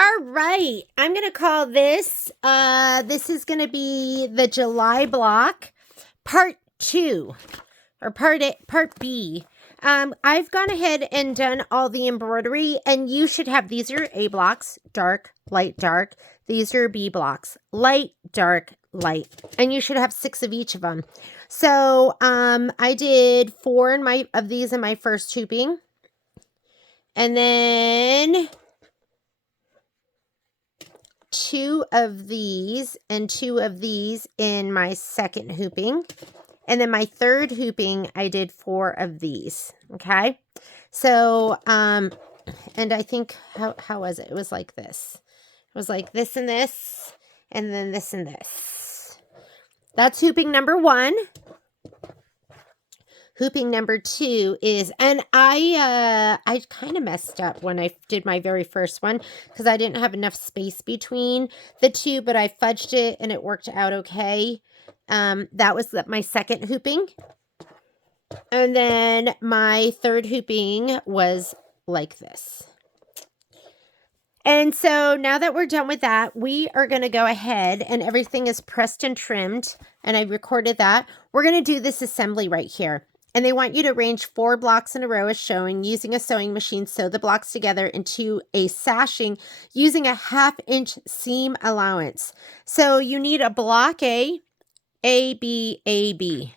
All right, I'm going to call this, this is going to be the July block, part 2, or part B. I've gone ahead and done all the embroidery, and you should have, these are A blocks, dark, light, dark. These are B blocks, light, dark, light, and you should have 6 of each of them. So, I did 4 of these in my first hooping, and then 2 of these and 2 of these in my second hooping. And then my third hooping, I did 4 of these. Okay. So, and I think, how was it? It was like this. It was like this and this, and then this and this. That's hooping number 1. Hooping number 2 is, and I kind of messed up when I did my very first one because I didn't have enough space between the 2, but I fudged it and it worked out okay. That was my second hooping. And then my third hooping was like this. And so now that we're done with that, we are going to go ahead, and everything is pressed and trimmed, and I recorded that. We're going to do this assembly right here. And they want you to arrange 4 blocks in a row as shown. Using a sewing machine, sew the blocks together into a sashing using a 1/2 inch seam allowance. So you need a block A, B, A, B.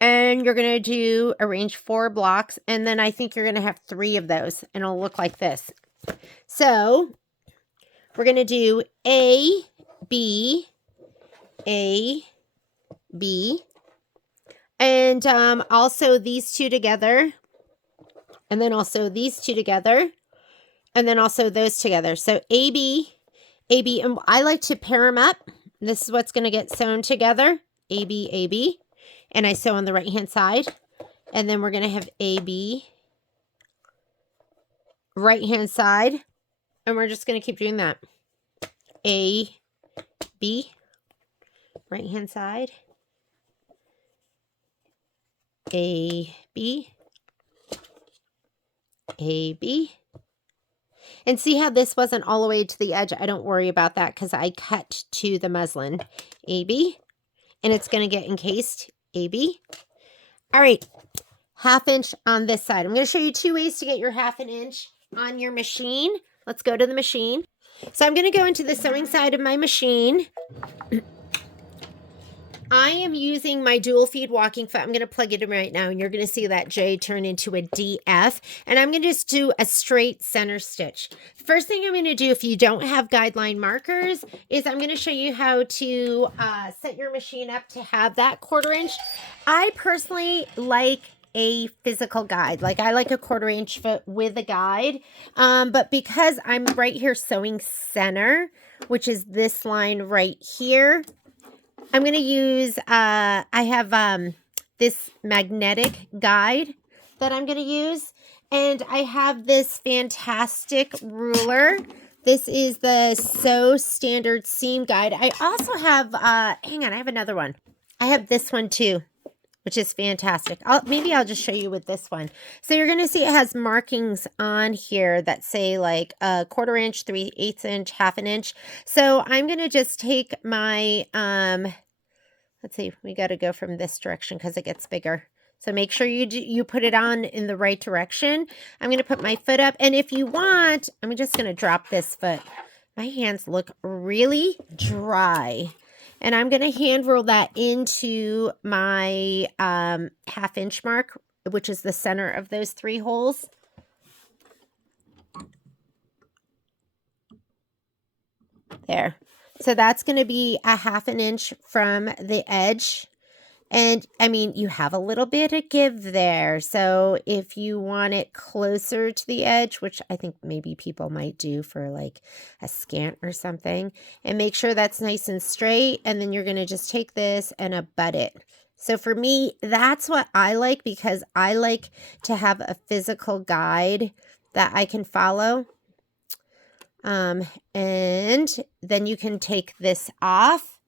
And you're going to arrange 4 blocks. And then I think you're going to have 3 of those. And it'll look like this. So we're going to do A, B, A, B. And also these 2 together, and then also these 2 together, and then also those together. So A, B, and I like to pair them up. This is what's going to get sewn together, A, B, and I sew on the right-hand side. And then we're going to have A, B, right-hand side, and we're just going to keep doing that. A, B, right-hand side. A, B, A, B. And see how this wasn't all the way to the edge? I don't worry about that because I cut to the muslin. A, B. And it's going to get encased. A, B. All right. 1/2 inch on this side. I'm going to show you 2 ways to get your 1/2 inch on your machine. Let's go to the machine. So I'm going to go into the sewing side of my machine. I am using my dual feed walking foot. I'm going to plug it in right now, and you're going to see that J turn into a DF. And I'm going to just do a straight center stitch. First thing I'm going to do, if you don't have guideline markers, is I'm going to show you how to set your machine up to have that 1/4 inch. I personally like a physical guide. Like I like a 1/4 inch foot with a guide. But because I'm right here sewing center, which is this line right here, I'm going to use, I have this magnetic guide that I'm going to use. And I have this fantastic ruler. This is the Sew Standard Seam Guide. I also have, hang on, I have another one. I have this one too, which is fantastic. Maybe I'll just show you with this one. So you're going to see it has markings on here that say like a 1/4 inch, 3/8 inch, 1/2 inch. So I'm going to just take my, let's see, we got to go from this direction because it gets bigger. So make sure you put it on in the right direction. I'm going to put my foot up. And if you want, I'm just going to drop this foot. My hands look really dry. And I'm going to hand roll that into my 1/2 inch mark, which is the center of those 3 holes. There. So that's going to be a 1/2 inch from the edge. And I mean, you have a little bit of give there. So if you want it closer to the edge, which I think maybe people might do for like a scant or something, and make sure that's nice and straight. And then you're going to just take this and abut it. So for me, that's what I like because I like to have a physical guide that I can follow. And then you can take this off.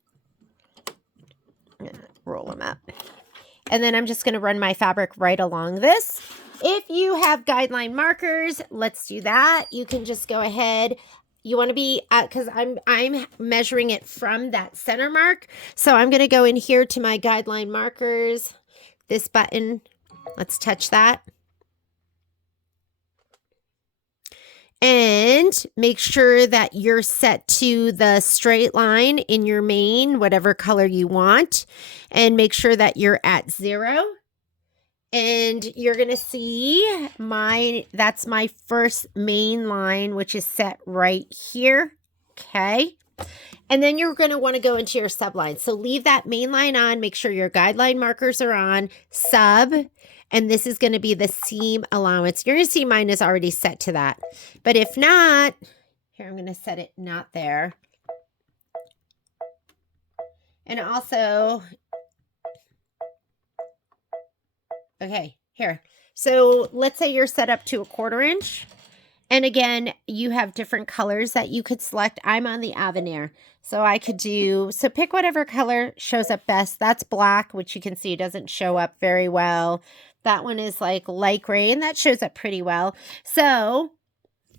Roll them up. And then I'm just going to run my fabric right along this. If you have guideline markers, let's do that. You can just go ahead you want to be at, because I'm measuring it from that center mark. So I'm going to go in here to my guideline markers, this button. Let's touch that. And make sure that you're set to the straight line in your main, whatever color you want. And make sure that you're at 0. And you're going to see that's my first main line, which is set right here. Okay. And then you're going to want to go into your subline. So leave that main line on, make sure your guideline markers are on, sub, and this is going to be the seam allowance. You're going to see mine is already set to that. But if not, here, I'm going to set it not there. And also, okay, here. So let's say you're set up to a 1/4 inch. And again, you have different colors that you could select. I'm on the Avenir. So I could so pick whatever color shows up best. That's black, which you can see doesn't show up very well. That one is like light gray, and that shows up pretty well. So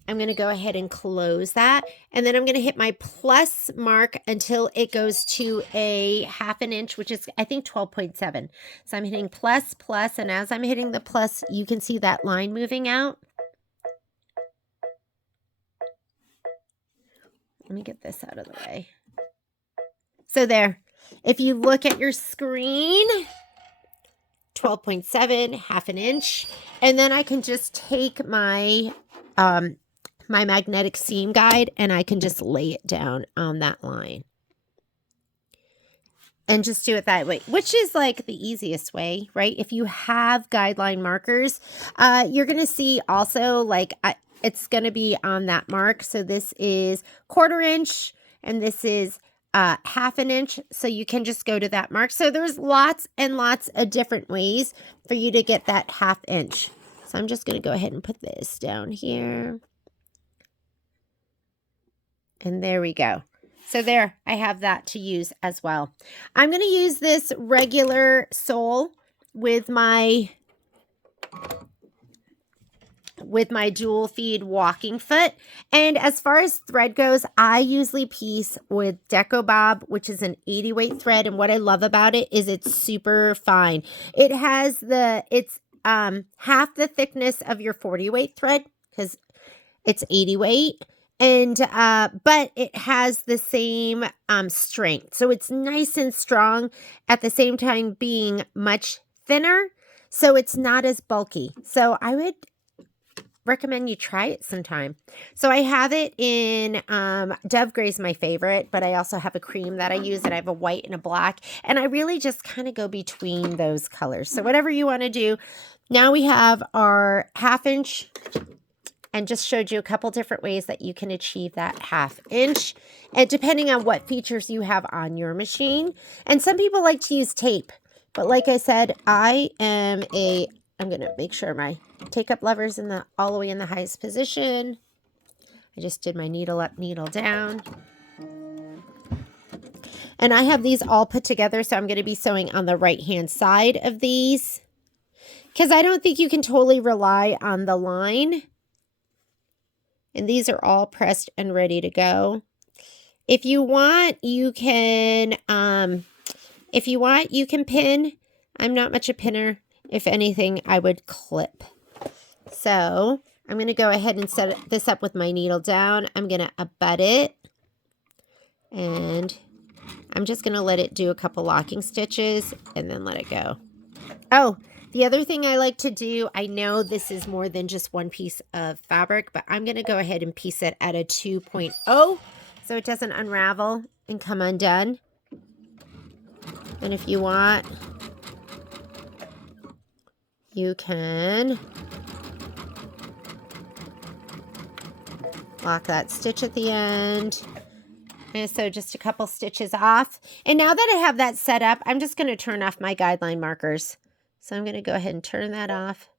I'm going to go ahead and close that. And then I'm going to hit my plus mark until it goes to a 1/2 inch, which is, I think, 12.7. So I'm hitting plus, plus, and as I'm hitting the plus, you can see that line moving out. Let me get this out of the way. So there, if you look at your screen, 12.7, 1/2 inch, and then I can just take my my magnetic seam guide and I can just lay it down on that line. And just do it that way, which is like the easiest way, right? If you have guideline markers, you're going to see also like it's going to be on that mark. So this is 1/4 inch and this is 1/2 inch. So you can just go to that mark. So there's lots and lots of different ways for you to get that 1/2 inch. So I'm just going to go ahead and put this down here. And there we go. So there, I have that to use as well. I'm going to use this regular sole with my dual feed walking foot. And as far as thread goes, I usually piece with Deco Bob, which is an 80 weight thread. And what I love about it is it's super fine. It has it's half the thickness of your 40 weight thread because it's 80 weight. And, but it has the same, strength. So it's nice and strong at the same time being much thinner. So it's not as bulky. So I would recommend you try it sometime. So I have it in, Dove Gray is my favorite, but I also have a cream that I use and I have a white and a black. And I really just kind of go between those colors. So whatever you want to do. Now we have our 1/2 inch. And just showed you a couple different ways that you can achieve that 1/2 inch. And depending on what features you have on your machine. And some people like to use tape. But like I said, I'm going to make sure my take-up lever's all the way in the highest position. I just did my needle up, needle down. And I have these all put together, so I'm going to be sewing on the right-hand side of these. Because I don't think you can totally rely on the line. And these are all pressed and ready to go. If you want, you can pin. I'm not much a pinner. If anything, I would clip. So I'm going to go ahead and set this up with my needle down. I'm going to abut it. And I'm just going to let it do a couple locking stitches and then let it go. Oh, the other thing I like to do, I know this is more than just one piece of fabric, but I'm going to go ahead and piece it at a 2.0 so it doesn't unravel and come undone. And if you want, you can lock that stitch at the end. And so just a couple stitches off. And now that I have that set up, I'm just going to turn off my guideline markers. So I'm going to go ahead and turn that off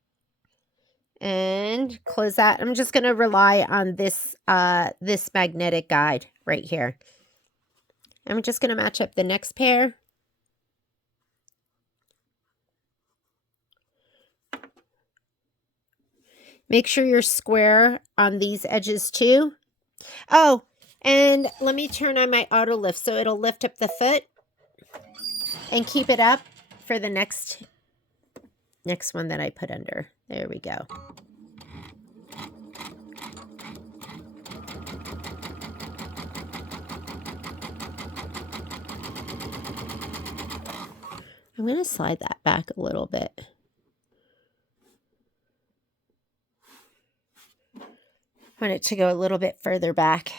and close that. I'm just going to rely on this, this magnetic guide right here. I'm just going to match up the next pair. Make sure you're square on these edges too. Oh, and let me turn on my auto lift so it'll lift up the foot and keep it up for the next one that I put under. There we go. I'm going to slide that back a little bit. I want it to go a little bit further back.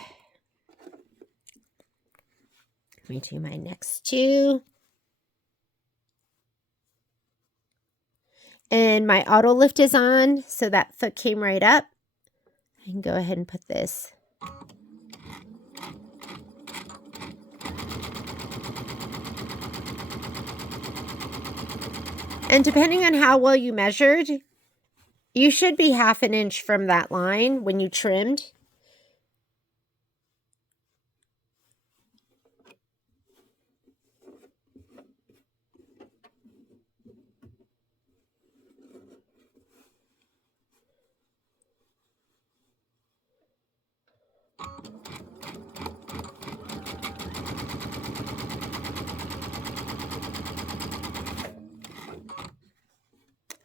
Let me do my next two. And my auto lift is on, so that foot came right up. I can go ahead and put this. And depending on how well you measured, you should be 1/2 inch from that line when you trimmed.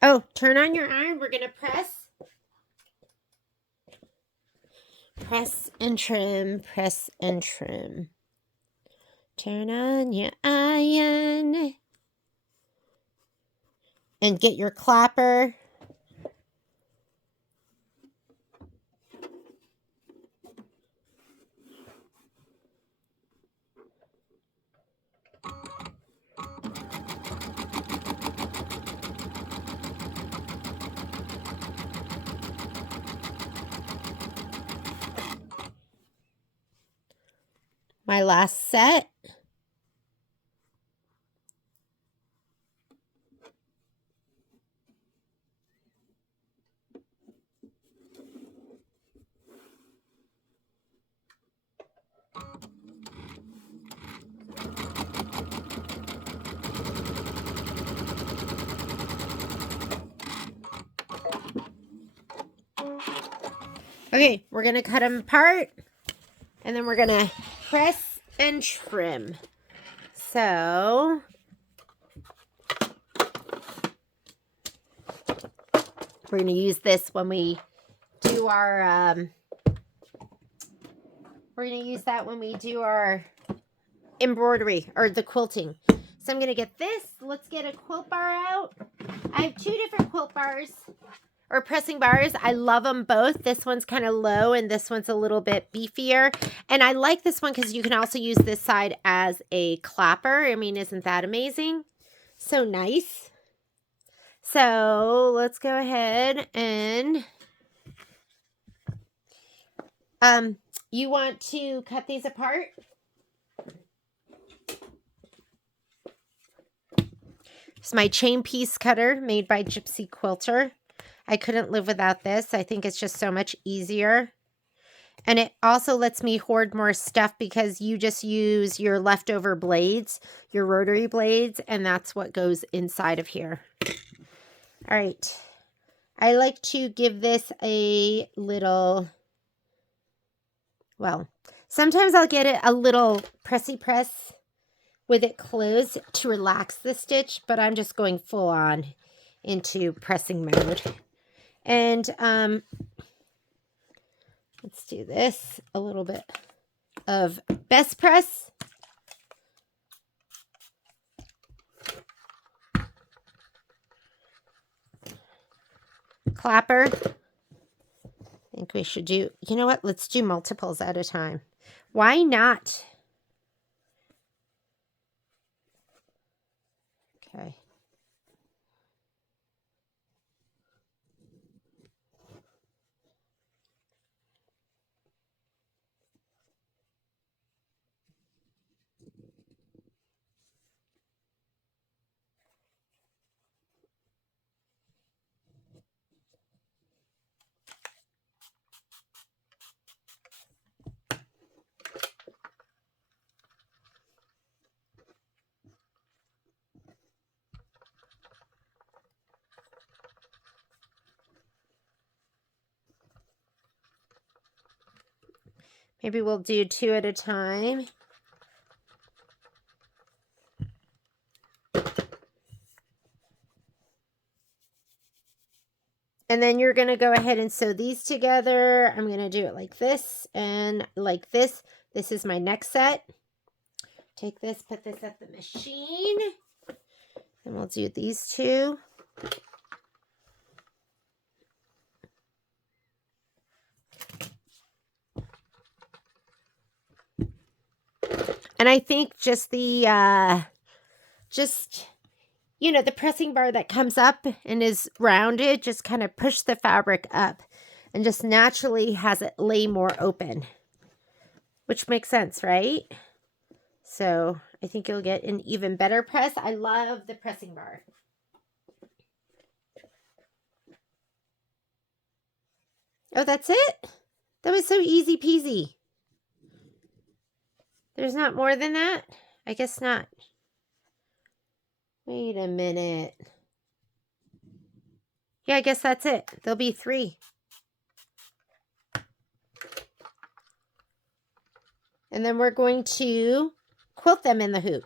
Oh, turn on your iron. We're going to press. Press and trim, press and trim. Turn on your iron. And get your clapper. My last set. Okay, we're going to cut them apart. And then we're going to press and trim. So we're going to use this when we do our, we're going to use that when we do our embroidery or the quilting. So I'm going to get this. Let's get a quilt bar out. I have 2 different quilt bars or pressing bars. I love them both. This one's kind of low and this one's a little bit beefier. And I like this one because you can also use this side as a clapper. I mean, isn't that amazing? So nice. So let's go ahead and you want to cut these apart. It's my chain piece cutter made by Gypsy Quilter. I couldn't live without this. I think it's just so much easier. And it also lets me hoard more stuff because you just use your leftover blades, your rotary blades, and that's what goes inside of here. All right. I like to give this a little, well, sometimes I'll get it a little pressy press with it closed to relax the stitch, but I'm just going full on into pressing mode. And let's do this, a little bit of best press. Clapper. I think we should do, you know what? Let's do multiples at a time. Why not? Okay. Maybe we'll do 2 at a time. And then you're going to go ahead and sew these together. I'm going to do it like this and like this. This is my next set. Take this, put this at the machine. And we'll do these 2. And I think just the, you know, the pressing bar that comes up and is rounded, just kind of push the fabric up and just naturally has it lay more open, which makes sense, right? So I think you'll get an even better press. I love the pressing bar. Oh, that's it? That was so easy peasy. There's not more than that? I guess not. Wait a minute. Yeah, I guess that's it. There'll be 3. And then we're going to quilt them in the hoop.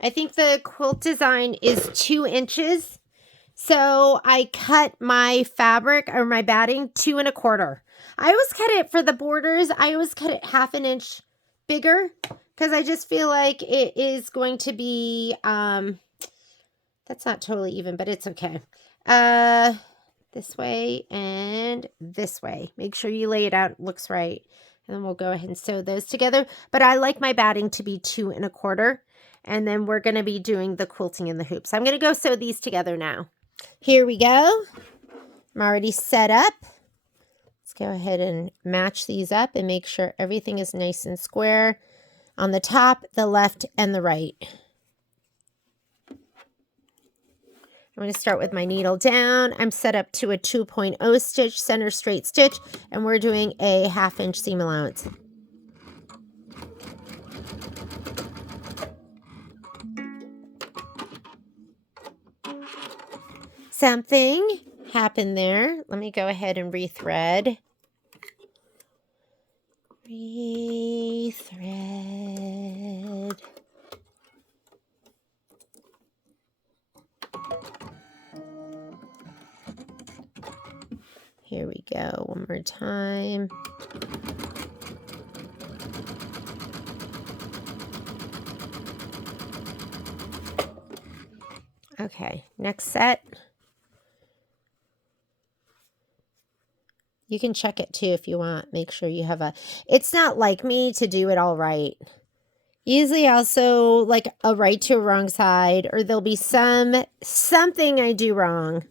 I think the quilt design is 2 inches. So I cut my fabric or my batting 2 1/4. I always cut it for the borders. I always cut it 1/2 inch bigger because I just feel like it is going to be, that's not totally even, but it's okay. This way and this way. Make sure you lay it out. It looks right. And then we'll go ahead and sew those together. But I like my batting to be 2 1/4. And then we're going to be doing the quilting in the hoops. I'm going to go sew these together now. Here we go. I'm already set up. Let's go ahead and match these up and make sure everything is nice and square on the top, the left, and the right. I'm going to start with my needle down. I'm set up to a 2.0 stitch, center straight stitch, and we're doing a 1/2 inch seam allowance. Something happened there. Let me go ahead and rethread. Rethread. Here we go. One more time. Okay, next set. You can check it too if you want. Make sure you have a... It's not like me to do it all right. Usually I'll sew like a right to a wrong side, or there'll be something I do wrong.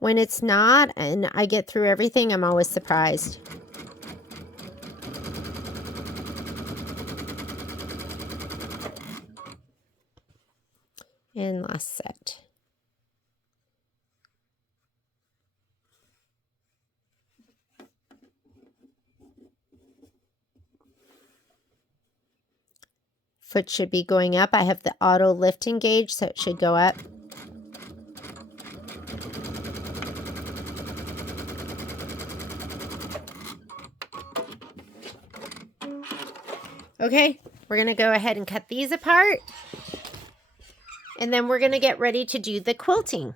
When it's not and I get through everything, I'm always surprised. And last set. Foot should be going up. I have the auto lifting gauge, so it should go up. Okay, we're going to go ahead and cut these apart. And then we're going to get ready to do the quilting.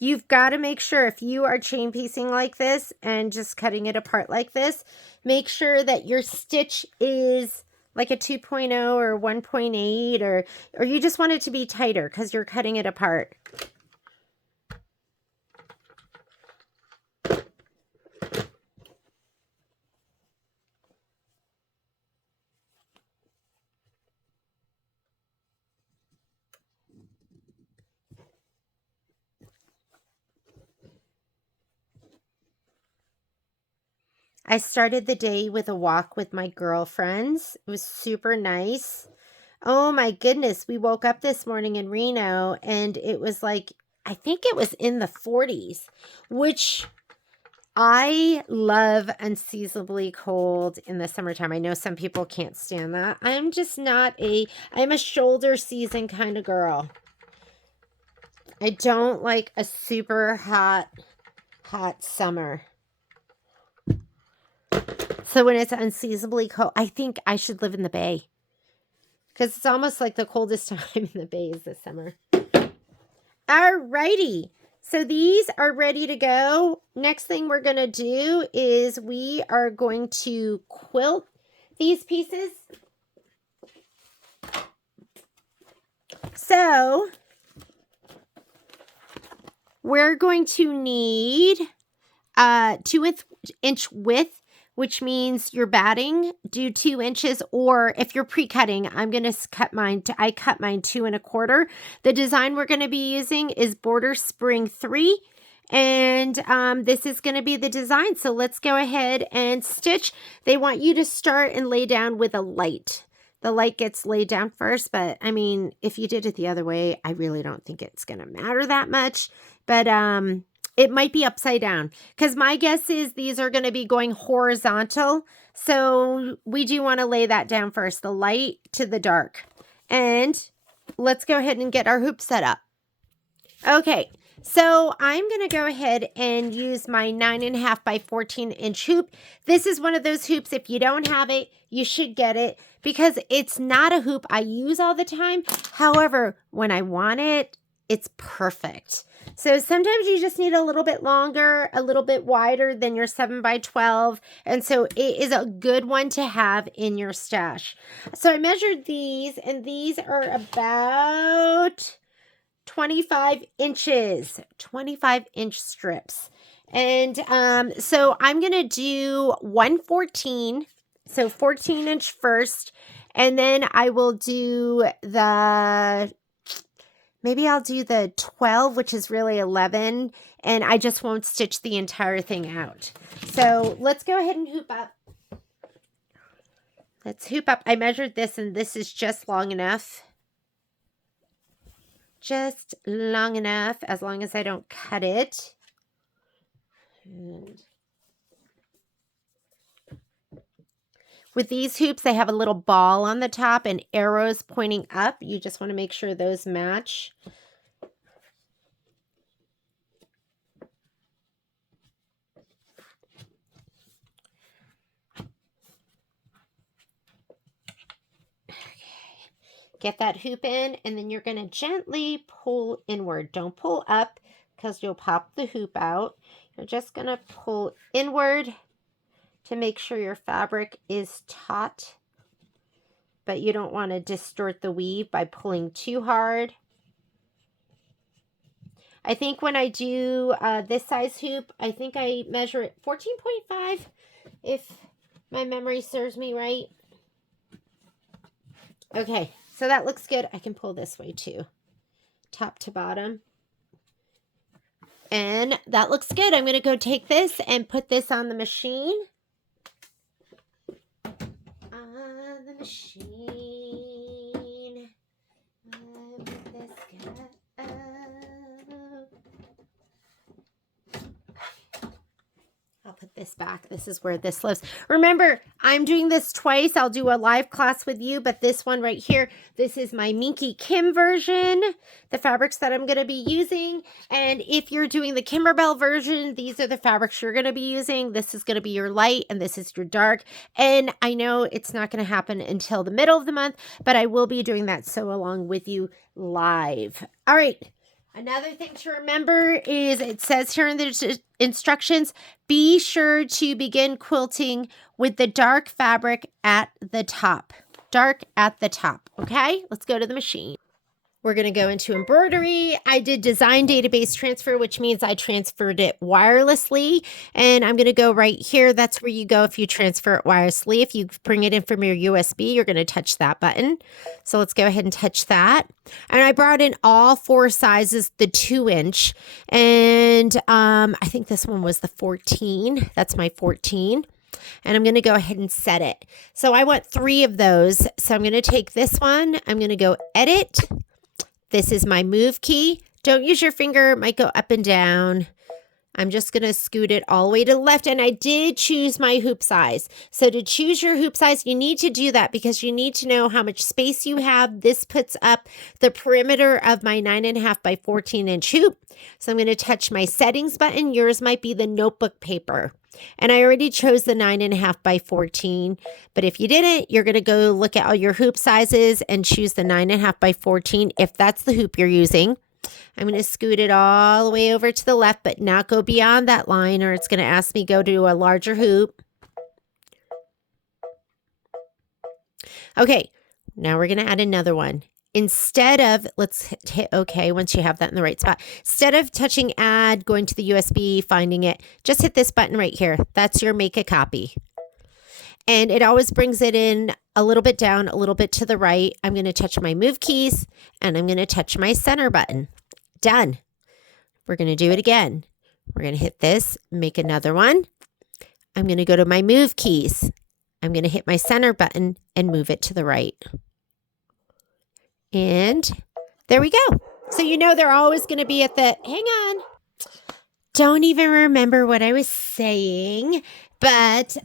You've got to make sure if you are chain piecing like this and just cutting it apart like this, make sure that your stitch is like a 2.0 or 1.8 or you just want it to be tighter because you're cutting it apart. I started the day with a walk with my girlfriends. It was super nice. Oh my goodness. We woke up this morning in Reno and it was like, I think it was in the 40s, which I love unseasonably cold in the summertime. I know some people can't stand that. I'm just not I'm a shoulder season kind of girl. I don't like a super hot hot summer. So when it's unseasonably cold, I think I should live in the Bay. Because it's almost like the coldest time in the Bay is this summer. Alrighty. So these are ready to go. Next thing we're going to do is we are going to quilt these pieces. So we're going to need 2-inch width, which means your batting, do 2 inches, or if you're pre-cutting, I'm going to cut mine, I cut mine 2 1/4. The design we're going to be using is Border Spring 3, and this is going to be the design. So let's go ahead and stitch. They want you to start and lay down with a light. The light gets laid down first, but I mean, if you did it the other way, I really don't think it's going to matter that much, but it might be upside down, because my guess is these are going to be going horizontal. So we do want to lay that down first, the light to the dark. And let's go ahead and get our hoop set up. Okay, so I'm going to go ahead and use my 9.5 by 14-inch hoop. This is one of those hoops, if you don't have it, you should get it, because it's not a hoop I use all the time. However, when I want it, it's perfect. So sometimes you just need a little bit longer, a little bit wider than your 7 by 12. And so it is a good one to have in your stash. So I measured these, and these are about 25 inches, 25-inch strips. And so I'm going to do 1/14, so 14-inch first, and then I will do maybe I'll do the 12, which is really 11, and I just won't stitch the entire thing out. So let's go ahead and hoop up. Let's hoop up. I measured this, and this is just long enough. Just long enough, as long as I don't cut it. And with these hoops, they have a little ball on the top and arrows pointing up. You just want to make sure those match. Okay. Get that hoop in, and then you're going to gently pull inward. Don't pull up, because you'll pop the hoop out. You're just going to pull inward to make sure your fabric is taut, but you don't want to distort the weave by pulling too hard. I think when I do this size hoop, I think I measure it 14.5, if my memory serves me right. Okay, so that looks good. I can pull this way too, top to bottom. And that looks good. I'm going to go take this and put this on the machine. Machine. Put this guy up. I'll put this back. This is where this lives. Remember, I'm doing this twice. I'll do a live class with you, but this one right here, this is my Minky Kim version, the fabrics that I'm going to be using. And if you're doing the Kimberbell version, these are the fabrics you're going to be using. This is going to be your light, and this is your dark. And I know it's not going to happen until the middle of the month, but I will be doing that sew along with you live. All right. Another thing to remember is it says here in the instructions, be sure to begin quilting with the dark fabric at the top. Dark at the top. Okay, let's go to the machine. We're going to go into embroidery. I did design database transfer, which means I transferred it wirelessly. And I'm going to go right here. That's where you go if you transfer it wirelessly. If you bring it in from your USB, you're going to touch that button. So let's go ahead and touch that. And I brought in all 4 sizes, the 2-inch. And I think this one was the 14. That's my 14. And I'm going to go ahead and set it. So I want 3 of those. So I'm going to take this one. I'm going to go edit. This is my move key. Don't use your finger. It might go up and down. I'm just going to scoot it all the way to the left, and I did choose my hoop size. So to choose your hoop size, you need to do that because you need to know how much space you have. This puts up the perimeter of my 9.5 by 14-inch hoop. So I'm going to touch my settings button. Yours might be the notebook paper. And I already chose the 9.5 by 14, but if you didn't, you're going to go look at all your hoop sizes and choose the 9.5 by 14 if that's the hoop you're using. I'm going to scoot it all the way over to the left, but not go beyond that line, or it's going to ask me go to a larger hoop. Okay, now we're going to add another one. Instead of, let's hit OK once you have that in the right spot. Instead of touching add, going to the USB, finding it, just hit this button right here. That's your make a copy. And it always brings it in a little bit down, a little bit to the right. I'm going to touch my move keys, and I'm going to touch my center button. Done. We're going to do it again. We're going to hit this, make another one. I'm going to go to my move keys. I'm going to hit my center button and move it to the right. And there we go. So you know they're always going to be at the, hang on. Don't even remember what I was saying. But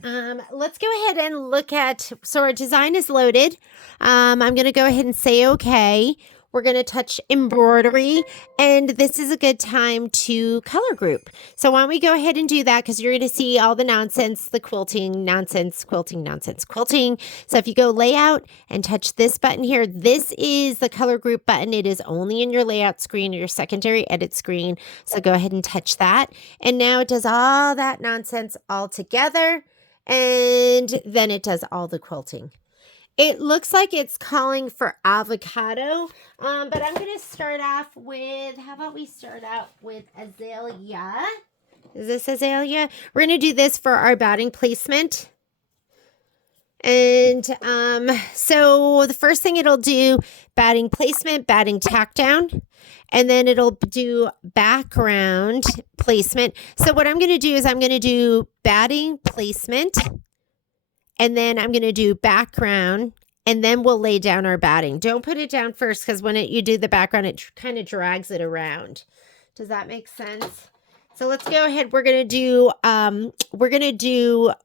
let's go ahead and look at, so our design is loaded. I'm going to go ahead and say okay. We're going to touch embroidery, and this is a good time to color group. So why don't we go ahead and do that, because you're going to see all the nonsense, the quilting nonsense, quilting nonsense, quilting. So if you go layout and touch this button here, this is the color group button. It is only in your layout screen or your secondary edit screen. So go ahead and touch that. And now it does all that nonsense all together, and then it does all the quilting. It looks like it's calling for avocado, but I'm going to start off with, how about we start out with azalea? Is this azalea? We're going to do this for our batting placement. And so the first thing it'll do, batting placement, batting tack down, and then it'll do background placement. So what I'm going to do is I'm going to do batting placement, and then I'm going to do background, and then we'll lay down our batting. Don't put it down first, because when you do the background, it kind of drags it around. Does that make sense? So let's go ahead. We're going to do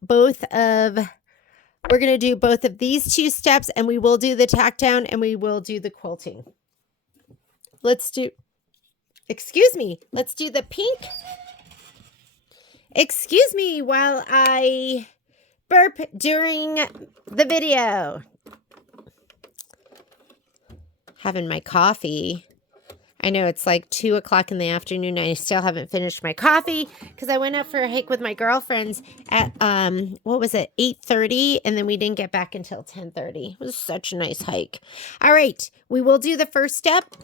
both of these two steps, and we will do the tack down, and we will do the quilting. Let's do the pink. Excuse me while I burp during the video. Having my coffee. I know it's like 2 o'clock in the afternoon. I still haven't finished my coffee because I went out for a hike with my girlfriends at, 8:30, and then we didn't get back until 10:30. It was such a nice hike. All right, we will do the first step.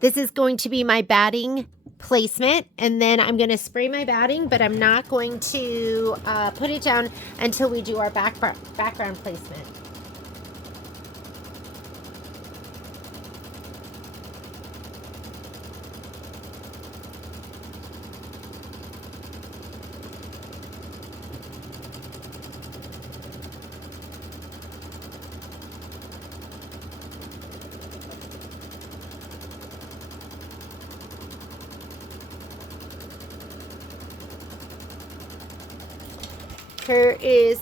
This is going to be my batting placement, and then I'm going to spray my batting, but I'm not going to put it down until we do our background placement. Here is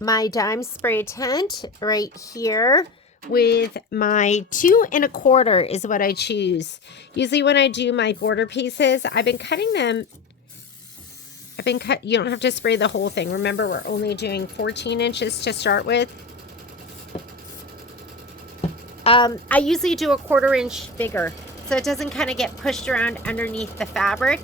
my dime spray tent right here with my 2 1/4 is what I choose. Usually when I do my border pieces, I've been cutting them. You don't have to spray the whole thing. Remember, we're only doing 14 inches to start with. I usually do a 1/4 inch bigger, so it doesn't kind of get pushed around underneath the fabric.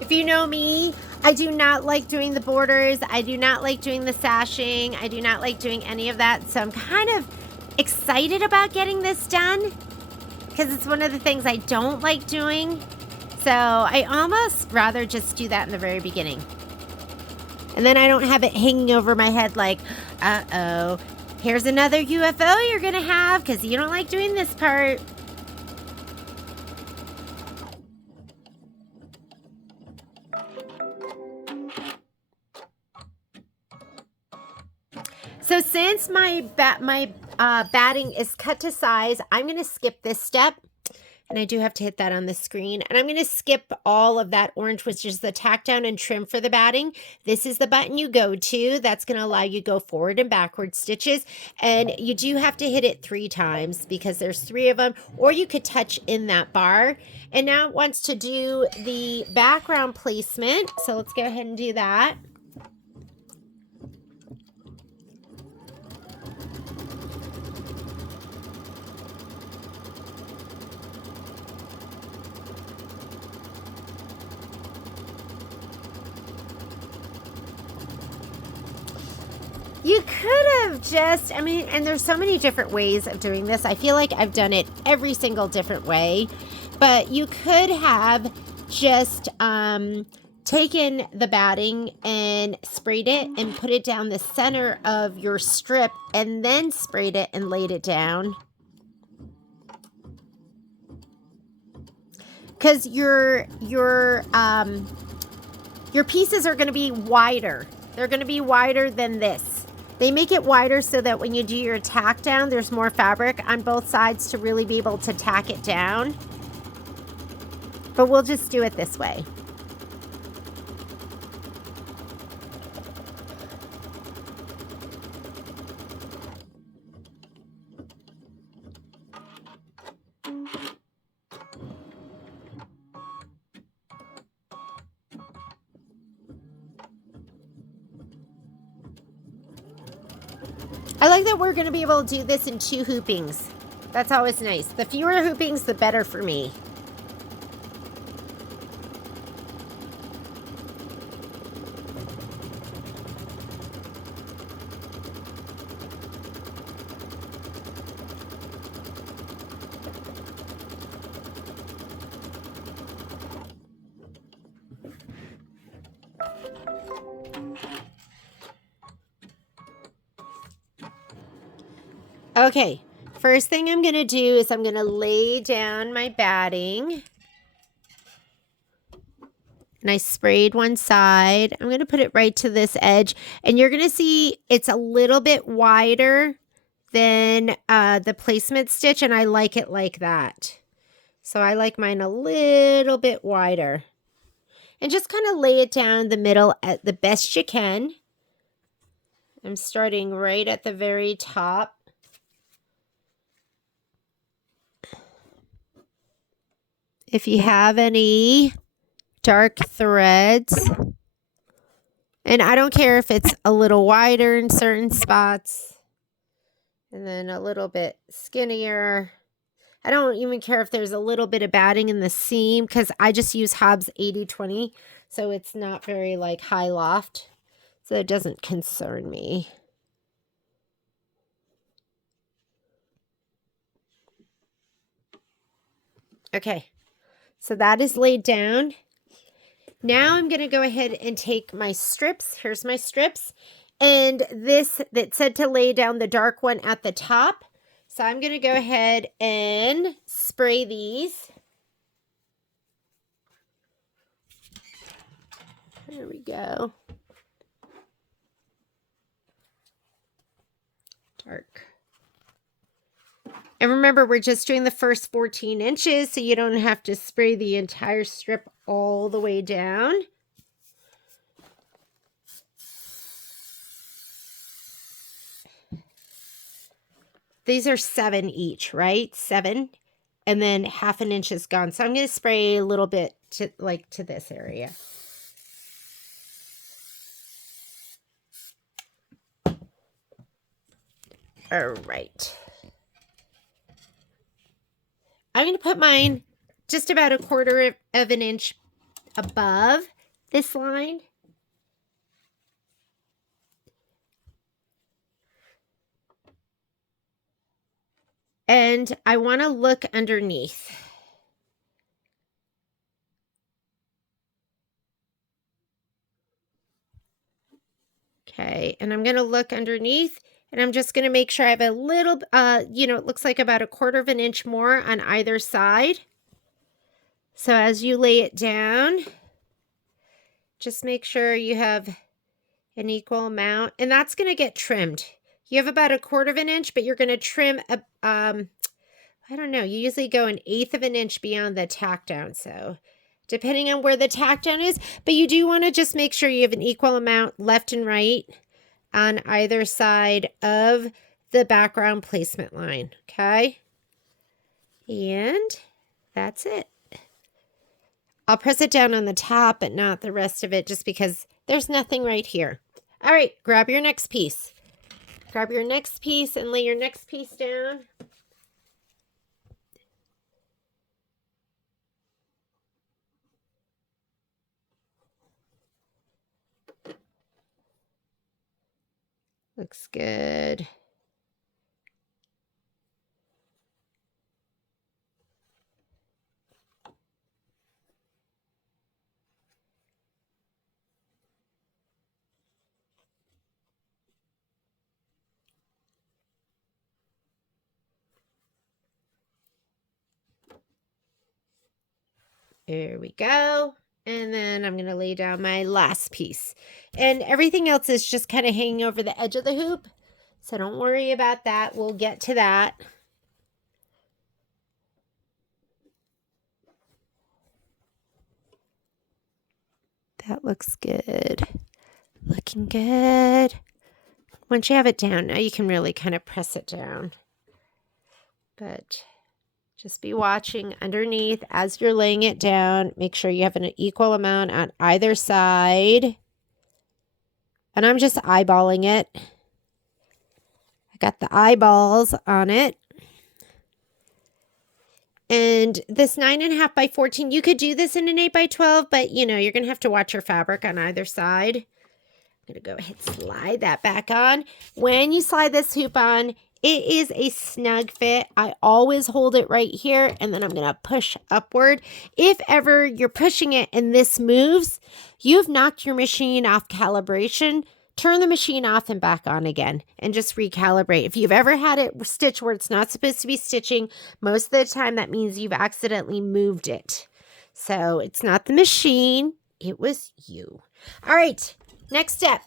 If you know me, I do not like doing the borders. I do not like doing the sashing. I do not like doing any of that. So I'm kind of excited about getting this done because it's one of the things I don't like doing. So I almost rather just do that in the very beginning. And then I don't have it hanging over my head like, uh-oh, here's another UFO you're going to have because you don't like doing this part. So since my batting is cut to size, I'm going to skip this step. And I do have to hit that on the screen. And I'm going to skip all of that orange, which is the tack down and trim for the batting. This is the button you go to. That's going to allow you to go forward and backward stitches. And you do have to hit it 3 times because there's 3 of them. Or you could touch in that bar. And now it wants to do the background placement. So let's go ahead and do that. You could have just, I mean, and there's so many different ways of doing this. I feel like I've done it every single different way, but you could have just taken the batting and sprayed it and put it down the center of your strip and then sprayed it and laid it down. Because your pieces are going to be wider. They're going to be wider than this. They make it wider so that when you do your tack down, there's more fabric on both sides to really be able to tack it down. But we'll just do it this way. I like that we're going to be able to do this in 2 hoopings. That's always nice. The fewer hoopings, the better for me. Okay, first thing I'm going to do is I'm going to lay down my batting. And I sprayed one side. I'm going to put it right to this edge. And you're going to see it's a little bit wider than the placement stitch. And I like it like that. So I like mine a little bit wider. And just kind of lay it down the middle at the best you can. I'm starting right at the very top. If you have any dark threads, and I don't care if it's a little wider in certain spots and then a little bit skinnier. I don't even care if there's a little bit of batting in the seam because I just use Hobbs 80/20, so it's not very like high loft, so it doesn't concern me. Okay, so that is laid down. Now I'm going to go ahead and take my strips. Here's my strips. And this that said to lay down the dark one at the top. So I'm going to go ahead and spray these. There we go. Dark. And remember, we're just doing the first 14 inches, so you don't have to spray the entire strip all the way down. These are 7 each, right? 7. And then ½ an inch is gone. So I'm going to spray a little bit to this area. All right. I'm going to put mine just about 1/4 of an inch above this line. And I want to look underneath. Okay, and I'm going to look underneath, and I'm just going to make sure I have a little, it looks like about 1/4 of an inch more on either side. So as you lay it down, just make sure you have an equal amount, and that's going to get trimmed. You have about 1/4 of an inch, but you're going to trim, I don't know, you usually go 1/8 of an inch beyond the tack down, so depending on where the tack down is, but you do want to just make sure you have an equal amount left and right on either side of the background placement line, okay? And that's it. I'll press it down on the top, but not the rest of it, just because there's nothing right here. All right, grab your next piece. Grab your next piece and lay your next piece down. Looks good. There we go. And then I'm going to lay down my last piece. And everything else is just kind of hanging over the edge of the hoop. So don't worry about that. We'll get to that. That looks good. Looking good. Once you have it down, now you can really kind of press it down. But just be watching underneath as you're laying it down. Make sure you have an equal amount on either side. And I'm just eyeballing it. I got the eyeballs on it. And this 9.5 by 14, you could do this in an 8 by 12, but you're going to have to watch your fabric on either side. I'm going to go ahead and slide that back on. When you slide this hoop on, it is a snug fit. I always hold it right here, and then I'm going to push upward. If ever you're pushing it and this moves, you've knocked your machine off calibration. Turn the machine off and back on again and just recalibrate. If you've ever had it stitch where it's not supposed to be stitching, most of the time that means you've accidentally moved it. So it's not the machine, it was you. All right, next step.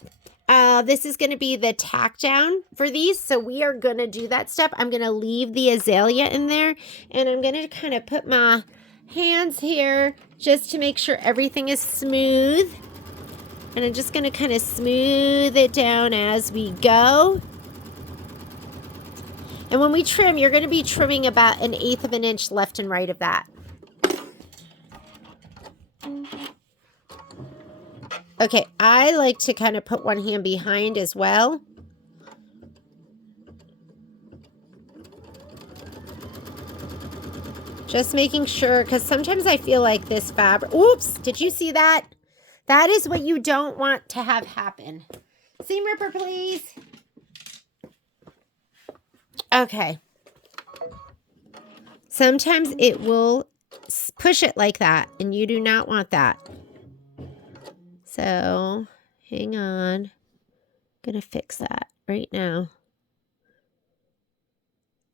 This is going to be the tack down for these. So we are going to do that step. I'm going to leave the azalea in there, and I'm going to kind of put my hands here just to make sure everything is smooth. And I'm just going to kind of smooth it down as we go. And when we trim, you're going to be trimming about 1/8 of an inch left and right of that. Okay, I like to kind of put one hand behind as well. Just making sure, because sometimes I feel like this fabric... Oops, did you see that? That is what you don't want to have happen. Seam ripper, please. Okay. Sometimes it will push it like that, and you do not want that. So, hang on. I'm going to fix that right now.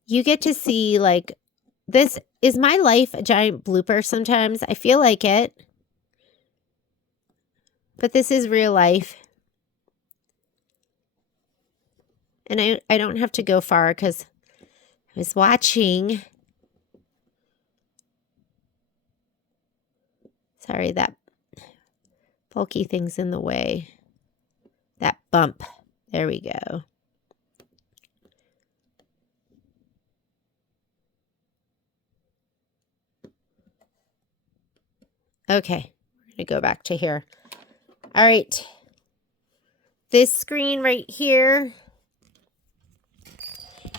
You get to see, like, this is my life a giant blooper sometimes. I feel like it. But this is real life. And I don't have to go far because I was watching. Sorry, that bulky thing's in the way. That bump. There we go. Okay, we're going to go back to here. All right. This screen right here,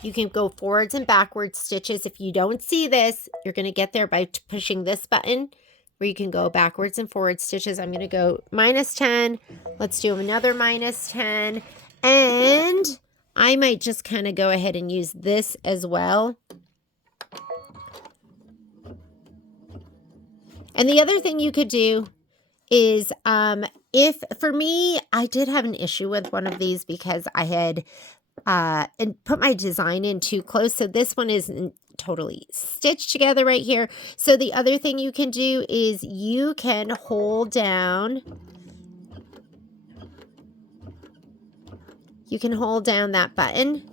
you can go forwards and backwards stitches. If you don't see this, you're going to get there by pushing this button where you can go backwards and forward stitches. I'm going to go -10. Let's do another -10. And I might just kind of go ahead and use this as well. And the other thing you could do is, if for me, I did have an issue with one of these because I had and put my design in too close. So this one isn't totally stitched together right here. So the other thing you can do is you can hold down. You can hold down that button.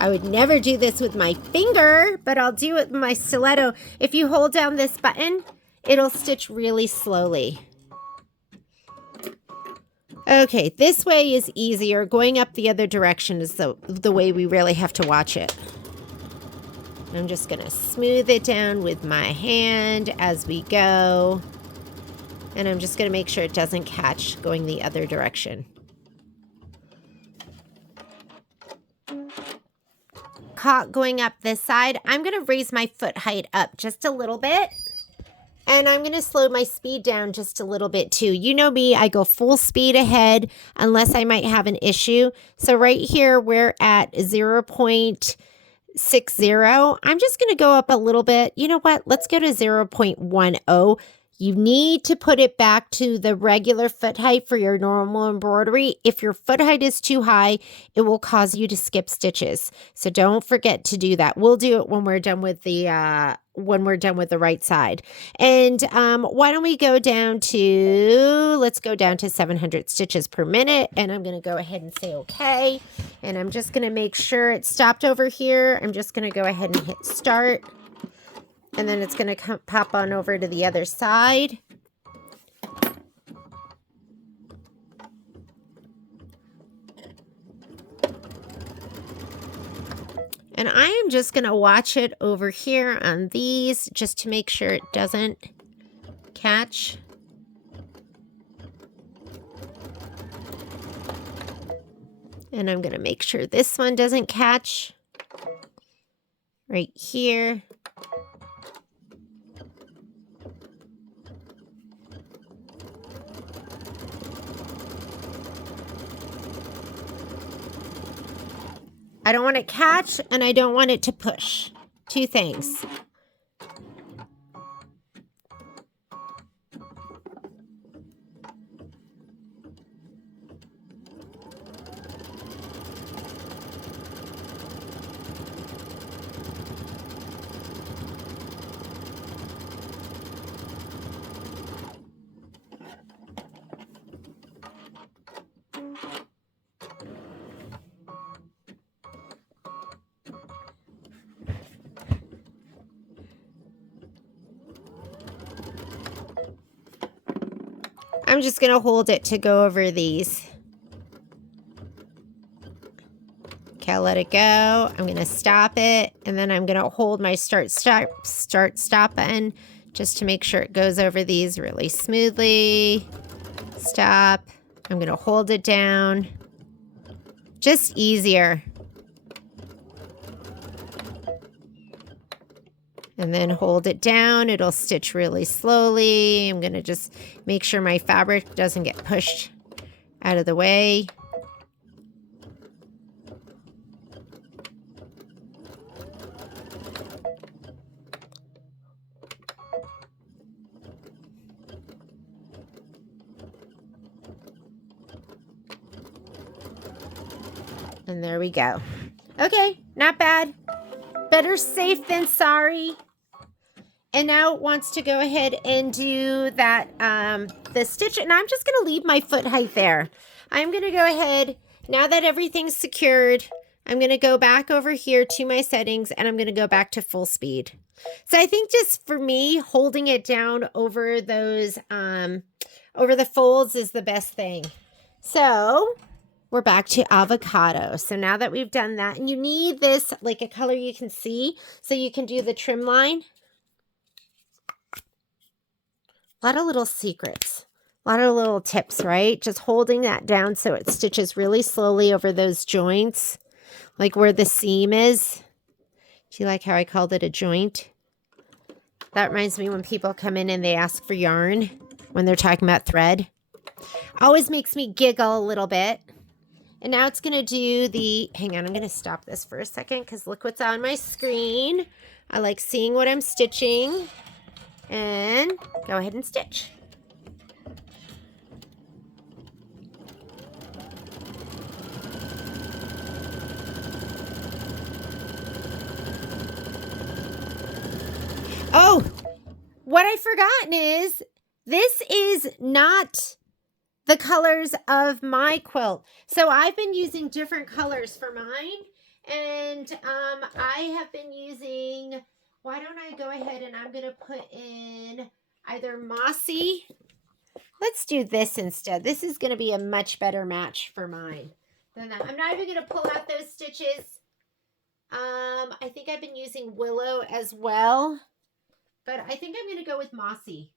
I would never do this with my finger, but I'll do it with my stiletto. If you hold down this button, it'll stitch really slowly. Okay, this way is easier. Going up the other direction is the way we really have to watch it. I'm just going to smooth it down with my hand as we go. And I'm just going to make sure it doesn't catch going the other direction. Caught going up this side. I'm going to raise my foot height up just a little bit. And I'm going to slow my speed down just a little bit too. You know me, I go full speed ahead unless I might have an issue. So right here, we're at 0.60. I'm just going to go up a little bit. You know what? Let's go to 0.10. You need to put it back to the regular foot height for your normal embroidery. If your foot height is too high, it will cause you to skip stitches. So don't forget to do that. We'll do it when we're done with the right side. And why don't we go down to, let's go down to 700 stitches per minute. And I'm going to go ahead and say okay. And I'm just going to make sure it stopped over here. I'm just going to go ahead and hit start. And then it's going to pop on over to the other side. And I am just going to watch it over here on these just to make sure it doesn't catch. And I'm going to make sure this one doesn't catch right here. I don't want it to catch and I don't want it to push. Two things. I'm just going to hold it to go over these. Okay, I'll let it go. I'm going to stop it. And then I'm going to hold my start, stop button just to make sure it goes over these really smoothly. Stop. I'm going to hold it down. Just easier. And then hold it down. It'll stitch really slowly. I'm going to just make sure my fabric doesn't get pushed out of the way. And there we go. Okay, not bad. Better safe than sorry. And now it wants to go ahead and do that, the stitch. And I'm just going to leave my foot height there. I'm going to go ahead, now that everything's secured, I'm going to go back over here to my settings and I'm going to go back to full speed. So I think just for me, holding it down over those, over the folds is the best thing. So we're back to avocado. So now that we've done that, and you need this, like a color you can see, so you can do the trim line. A lot of little secrets, a lot of little tips, right? Just holding that down so it stitches really slowly over those joints, like where the seam is. Do you like how I called it a joint? That reminds me when people come in and they ask for yarn when they're talking about thread. Always makes me giggle a little bit. And now it's going to do the, hang on, I'm going to stop this for a second because look what's on my screen. I like seeing what I'm stitching. And go ahead and stitch. Oh, what I've forgotten is this is not the colors of my quilt. So I've been using different colors for mine. And I have been using, why don't I go ahead and I'm going to put in either mossy. Let's do this instead. This is going to be a much better match for mine than that. I'm not even going to pull out those stitches. I think I've been using willow as well. But I think I'm going to go with mossy.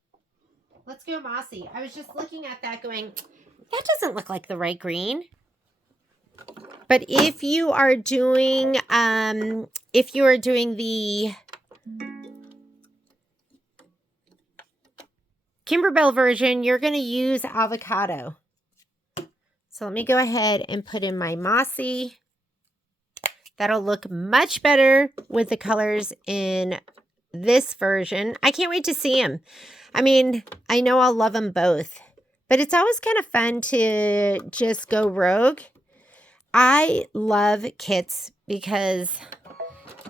Let's go mossy. I was just looking at that going, that doesn't look like the right green. But if you are doing the Kimberbell version, you're going to use avocado. So let me go ahead and put in my mossy. That'll look much better with the colors in this version. I can't wait to see them. I mean, I know I'll love them both, but it's always kind of fun to just go rogue. I love kits because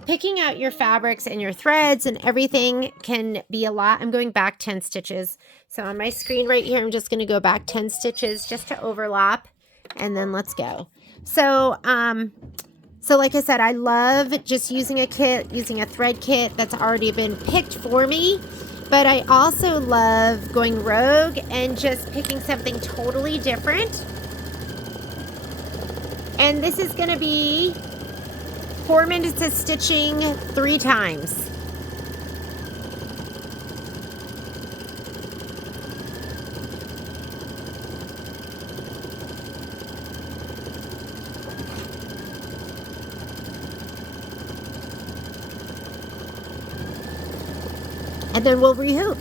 picking out your fabrics and your threads and everything can be a lot. I'm going back 10 stitches. So on my screen right here, I'm just going to go back 10 stitches just to overlap, and then let's go. So like I said, I love just using a kit, using a thread kit that's already been picked for me. But I also love going rogue and just picking something totally different. And this is going to be 4 minutes of stitching 3 times. And then we'll rehoop.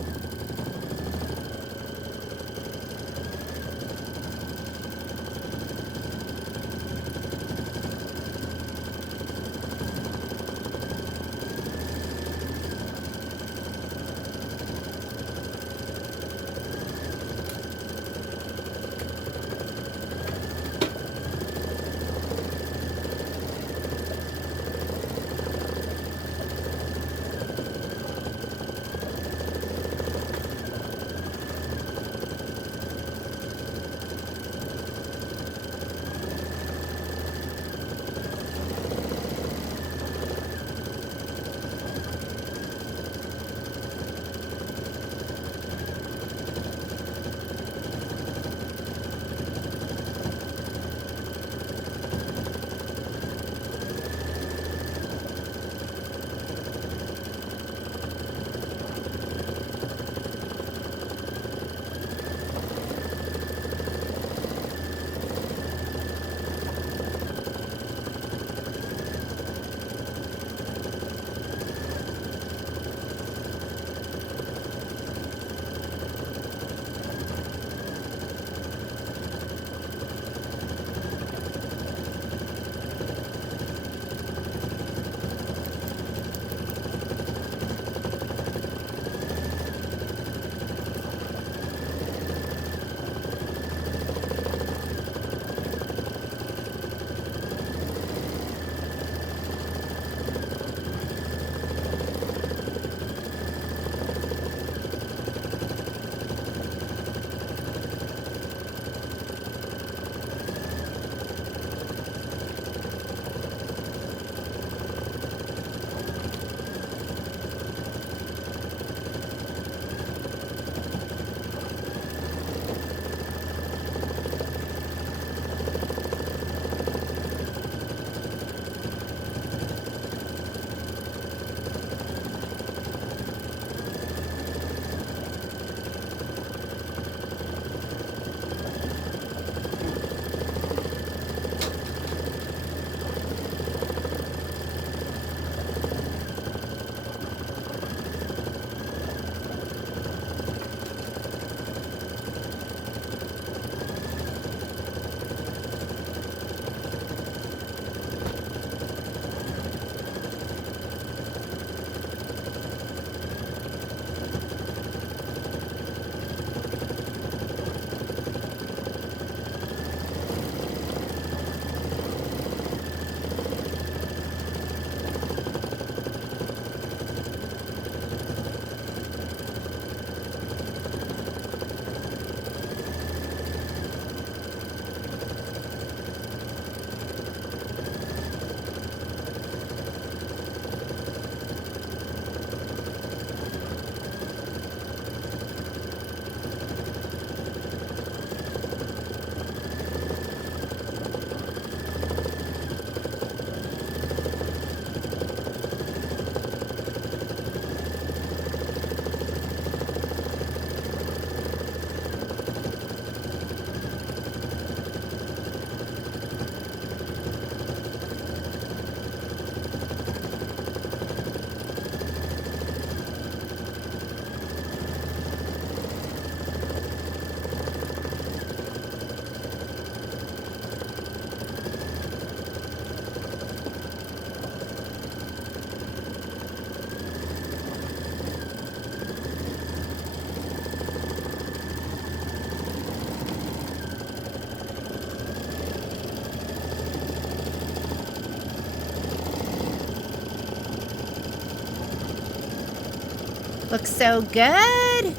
Looks so good.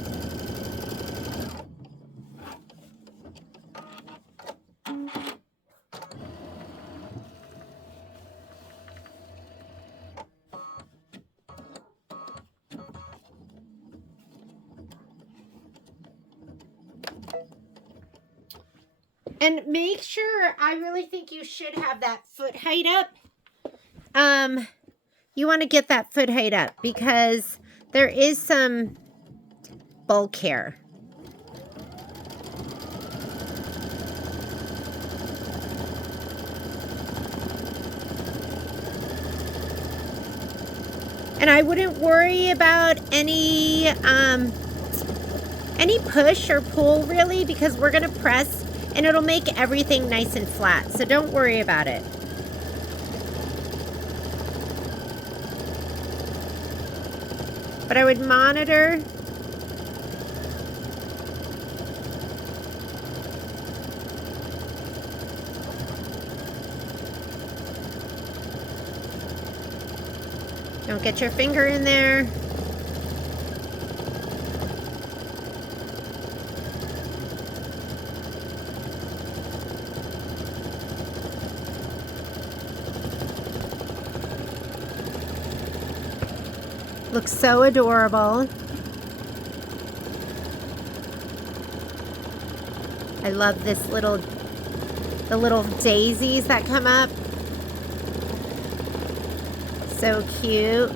And make sure, I really think you should have that foot height up. You want to get that foot height up because there is some bulk here. And I wouldn't worry about any push or pull really, because we're going to press and it'll make everything nice and flat. So don't worry about it. But I would monitor. Don't get your finger in there. Looks so adorable. I love this the little daisies that come up. So cute.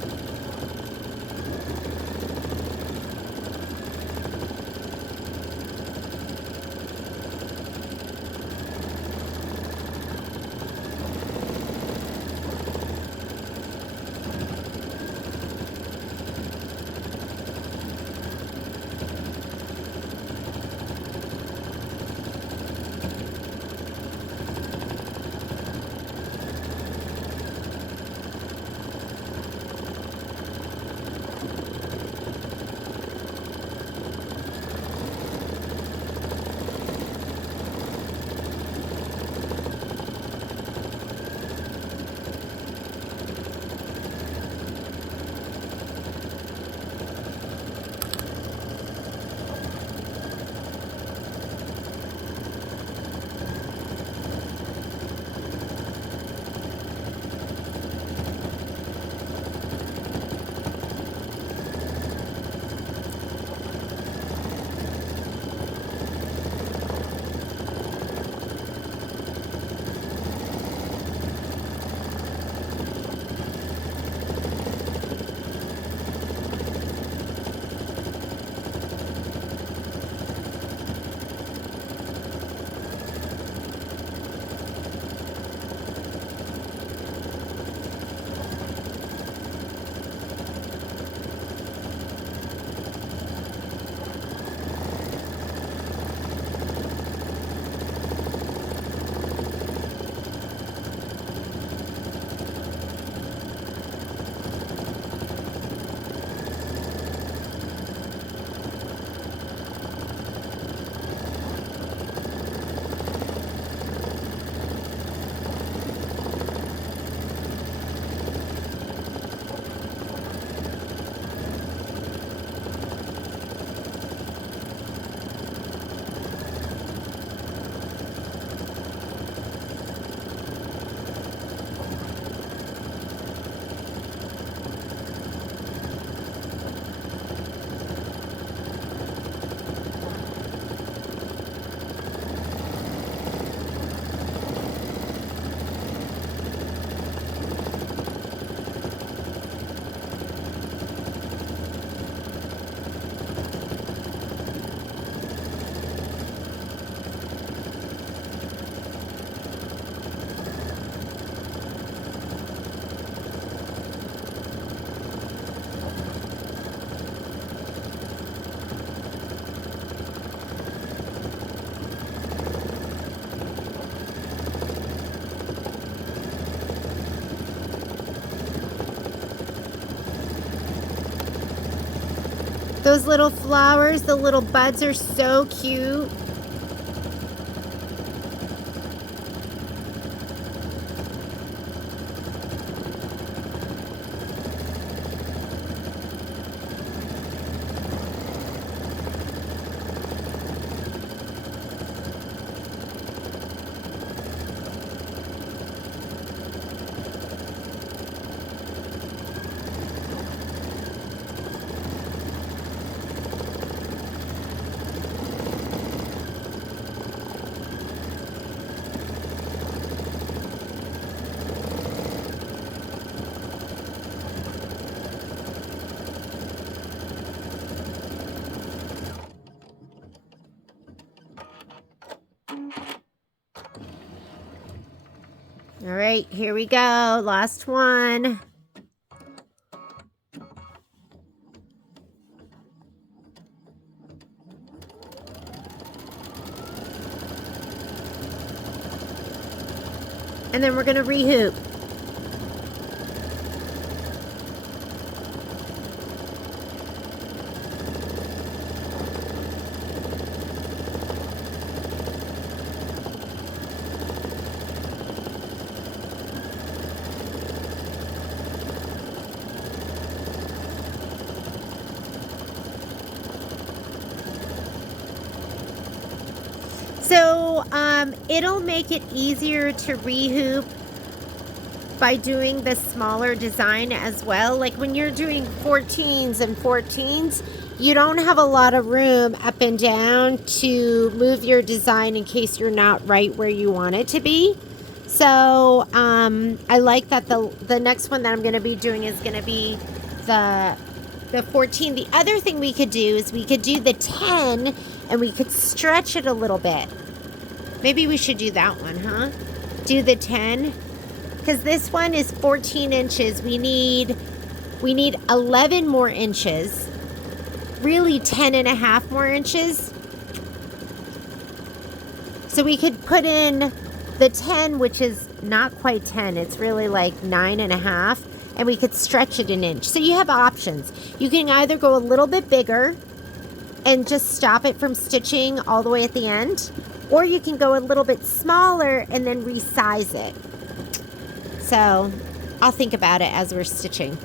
Those little flowers, the little buds are so cute. All right, here we go. Last one. And then we're going to rehoop. So it'll make it easier to rehoop by doing the smaller design as well. Like when you're doing 14s and 14s, you don't have a lot of room up and down to move your design in case you're not right where you want it to be. So I like that the next one that I'm going to be doing is going to be the 14. The other thing we could do is we could do the 10 and we could stretch it a little bit. Maybe we should do that one, huh? Do the 10. Because this one is 14 inches. We need 11 more inches. Really 10 and a half more inches. So we could put in the 10, which is not quite 10. It's really like 9 and a half. And we could stretch it an inch. So you have options. You can either go a little bit bigger and just stop it from stitching all the way at the end. Or you can go a little bit smaller and then resize it. So I'll think about it as we're stitching.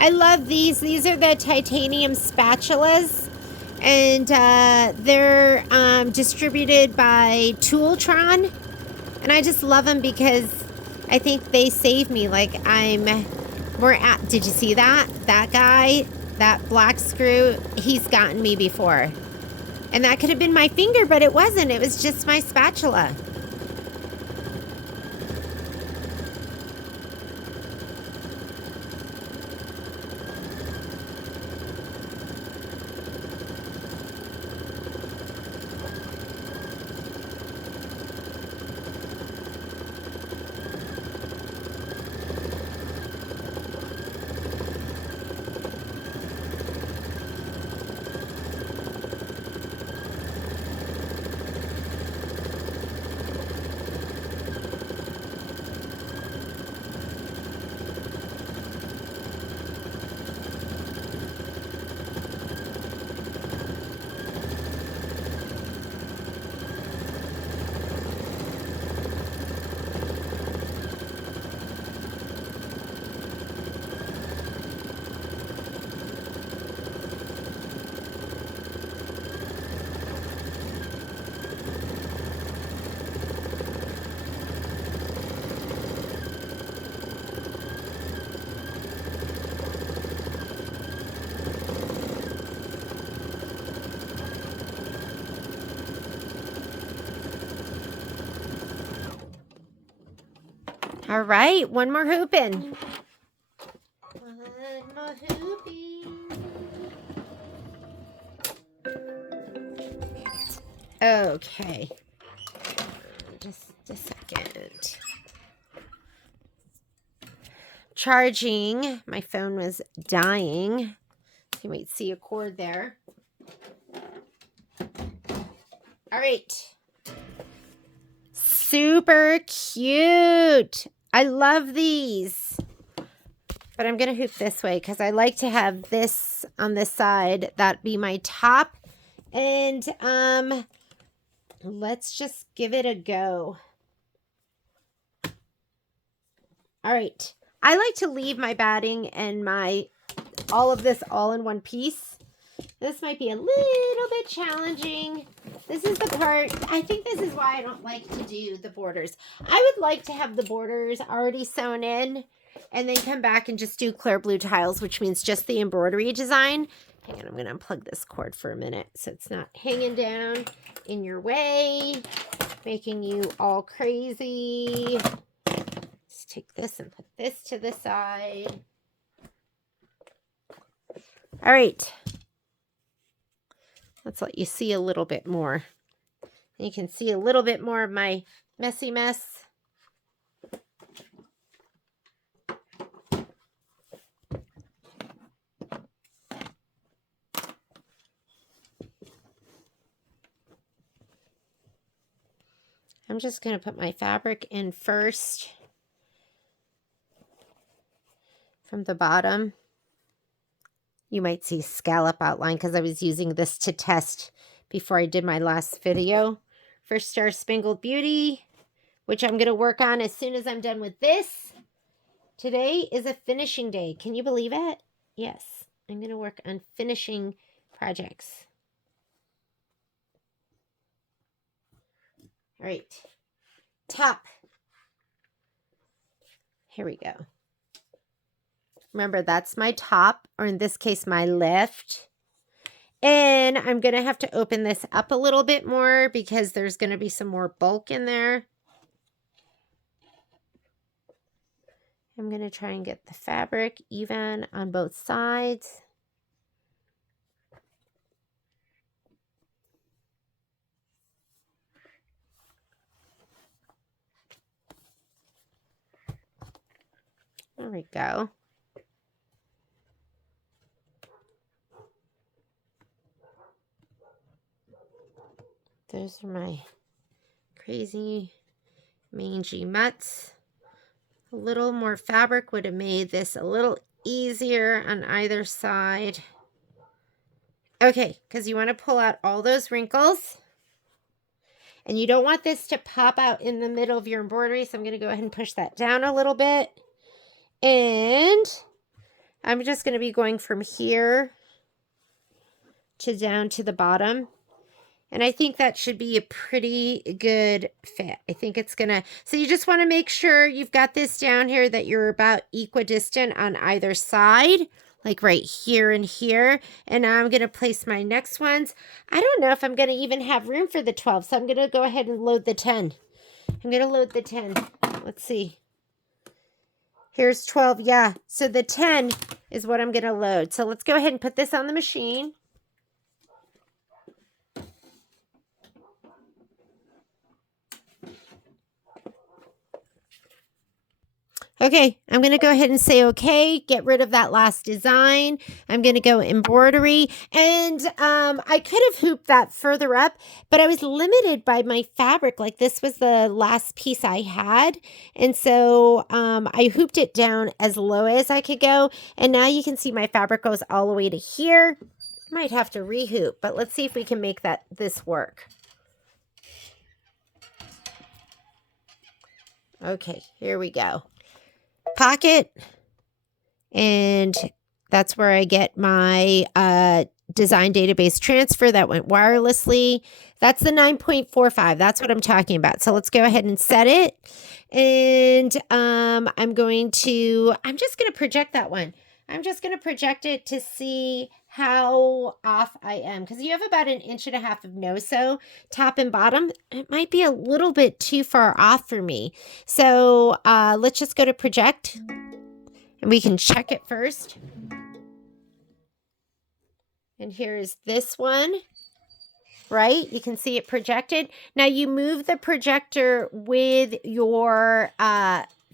I love these. These are the titanium spatulas, and they're distributed by Tooltron, and I just love them because I think they save me. Like I'm more at, did you see that? That guy, that black screw, he's gotten me before. And that could have been my finger, but it wasn't. It was just my spatula. All right, one more hooping. One more hooping. Okay. Just a second. Charging. My phone was dying. You might see a cord there. All right. Super cute. I love these. But I'm going to hoop this way because I like to have this on this side. That'd be my top. And let's just give it a go. All right. I like to leave my batting and all of this all in one piece. This might be a little bit challenging. This is the part, I think this is why I don't like to do the borders. I would like to have the borders already sewn in and then come back and just do clear blue tiles, which means just the embroidery design. Hang on, I'm going to unplug this cord for a minute so it's not hanging down in your way, making you all crazy. Let's take this and put this to the side. All right. Let's let you see a little bit more. You can see a little bit more of my messy mess. I'm just going to put my fabric in first from the bottom. You might see scallop outline because I was using this to test before I did my last video for Star Spangled Beauty, which I'm going to work on as soon as I'm done with this. Today is a finishing day. Can you believe it? Yes, I'm going to work on finishing projects. All right, top. Here we go. Remember, that's my top, or in this case, my lift. And I'm going to have to open this up a little bit more because there's going to be some more bulk in there. I'm going to try and get the fabric even on both sides. There we go. Those are my crazy mangy mutts. A little more fabric would have made this a little easier on either side. Okay, because you want to pull out all those wrinkles. And you don't want this to pop out in the middle of your embroidery, so I'm going to go ahead and push that down a little bit. And I'm just going to be going from here to down to the bottom. And I think that should be a pretty good fit. I think it's going to, so you just want to make sure you've got this down here that you're about equidistant on either side, like right here and here. And now I'm going to place my next ones. I don't know if I'm going to even have room for the 12, so I'm going to go ahead and load the 10. I'm going to load the 10. Let's see. Here's 12. Yeah, so the 10 is what I'm going to load. So let's go ahead and put this on the machine. Okay, I'm going to go ahead and say okay, get rid of that last design. I'm going to go embroidery. And I could have hooped that further up, but I was limited by my fabric. Like this was the last piece I had. And so I hooped it down as low as I could go. And now you can see my fabric goes all the way to here. Might have to rehoop, but let's see if we can make this work. Okay, here we go. Pocket, and that's where I get my design database transfer that went wirelessly. That's the 9.45. That's what I'm talking about. So let's go ahead and set it. And I'm just going to project that one. I'm just going to project it to see how off I am, because you have about 1.5 inches of no-sew top and bottom. It might be a little bit too far off for me. So let's just go to project, and we can check it first. And here's this one, right? You can see it projected. Now you move the projector with your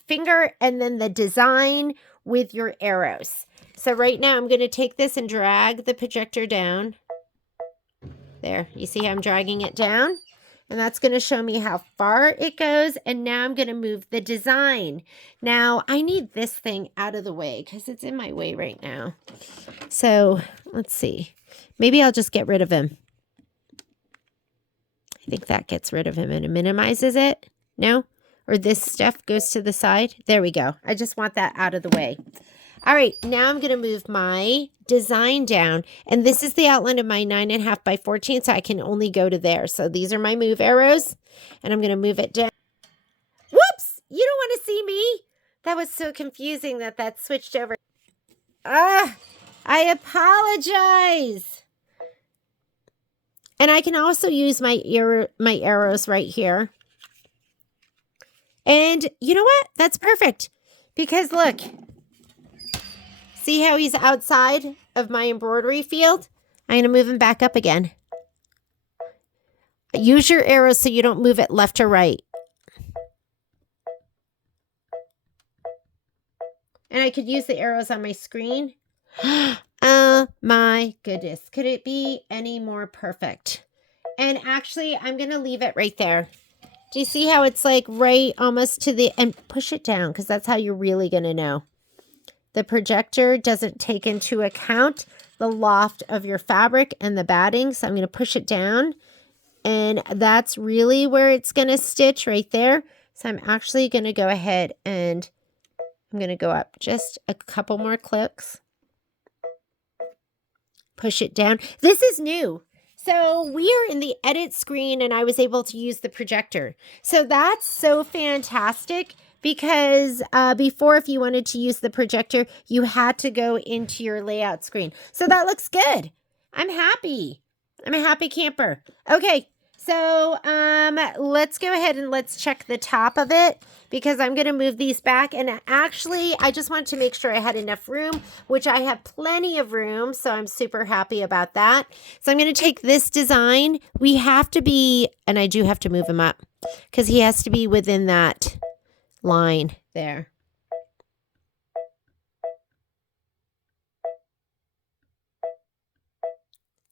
finger and then the design with your arrows. So right now I'm going to take this and drag the projector down. There, you see how I'm dragging it down? And that's going to show me how far it goes. And now I'm going to move the design. Now I need this thing out of the way because it's in my way right now. So let's see. Maybe I'll just get rid of him. I think that gets rid of him and it minimizes it. No? Or this stuff goes to the side. There we go. I just want that out of the way. All right, now I'm going to move my design down. And this is the outline of my 9.5 by 14, so I can only go to there. So these are my move arrows, and I'm going to move it down. Whoops! You don't want to see me? That was so confusing that switched over. I apologize. And I can also use my arrows right here. And you know what? That's perfect. Because look, see how he's outside of my embroidery field? I'm going to move him back up again. Use your arrows so you don't move it left or right. And I could use the arrows on my screen. Oh my goodness. Could it be any more perfect? And actually, I'm going to leave it right there. Do you see how it's like right almost to the, and push it down because that's how you're really going to know. The projector doesn't take into account the loft of your fabric and the batting. So I'm going to push it down. And that's really where it's going to stitch right there. So I'm actually going to go ahead and I'm going to go up just a couple more clicks. Push it down. This is new. So we are in the edit screen and I was able to use the projector. So that's so fantastic because before, if you wanted to use the projector, you had to go into your layout screen. So that looks good. I'm happy. I'm a happy camper. Okay. So let's go ahead and let's check the top of it because I'm going to move these back. And actually, I just wanted to make sure I had enough room, which I have plenty of room. So I'm super happy about that. So I'm going to take this design. We have to be, and I do have to move him up because he has to be within that line there.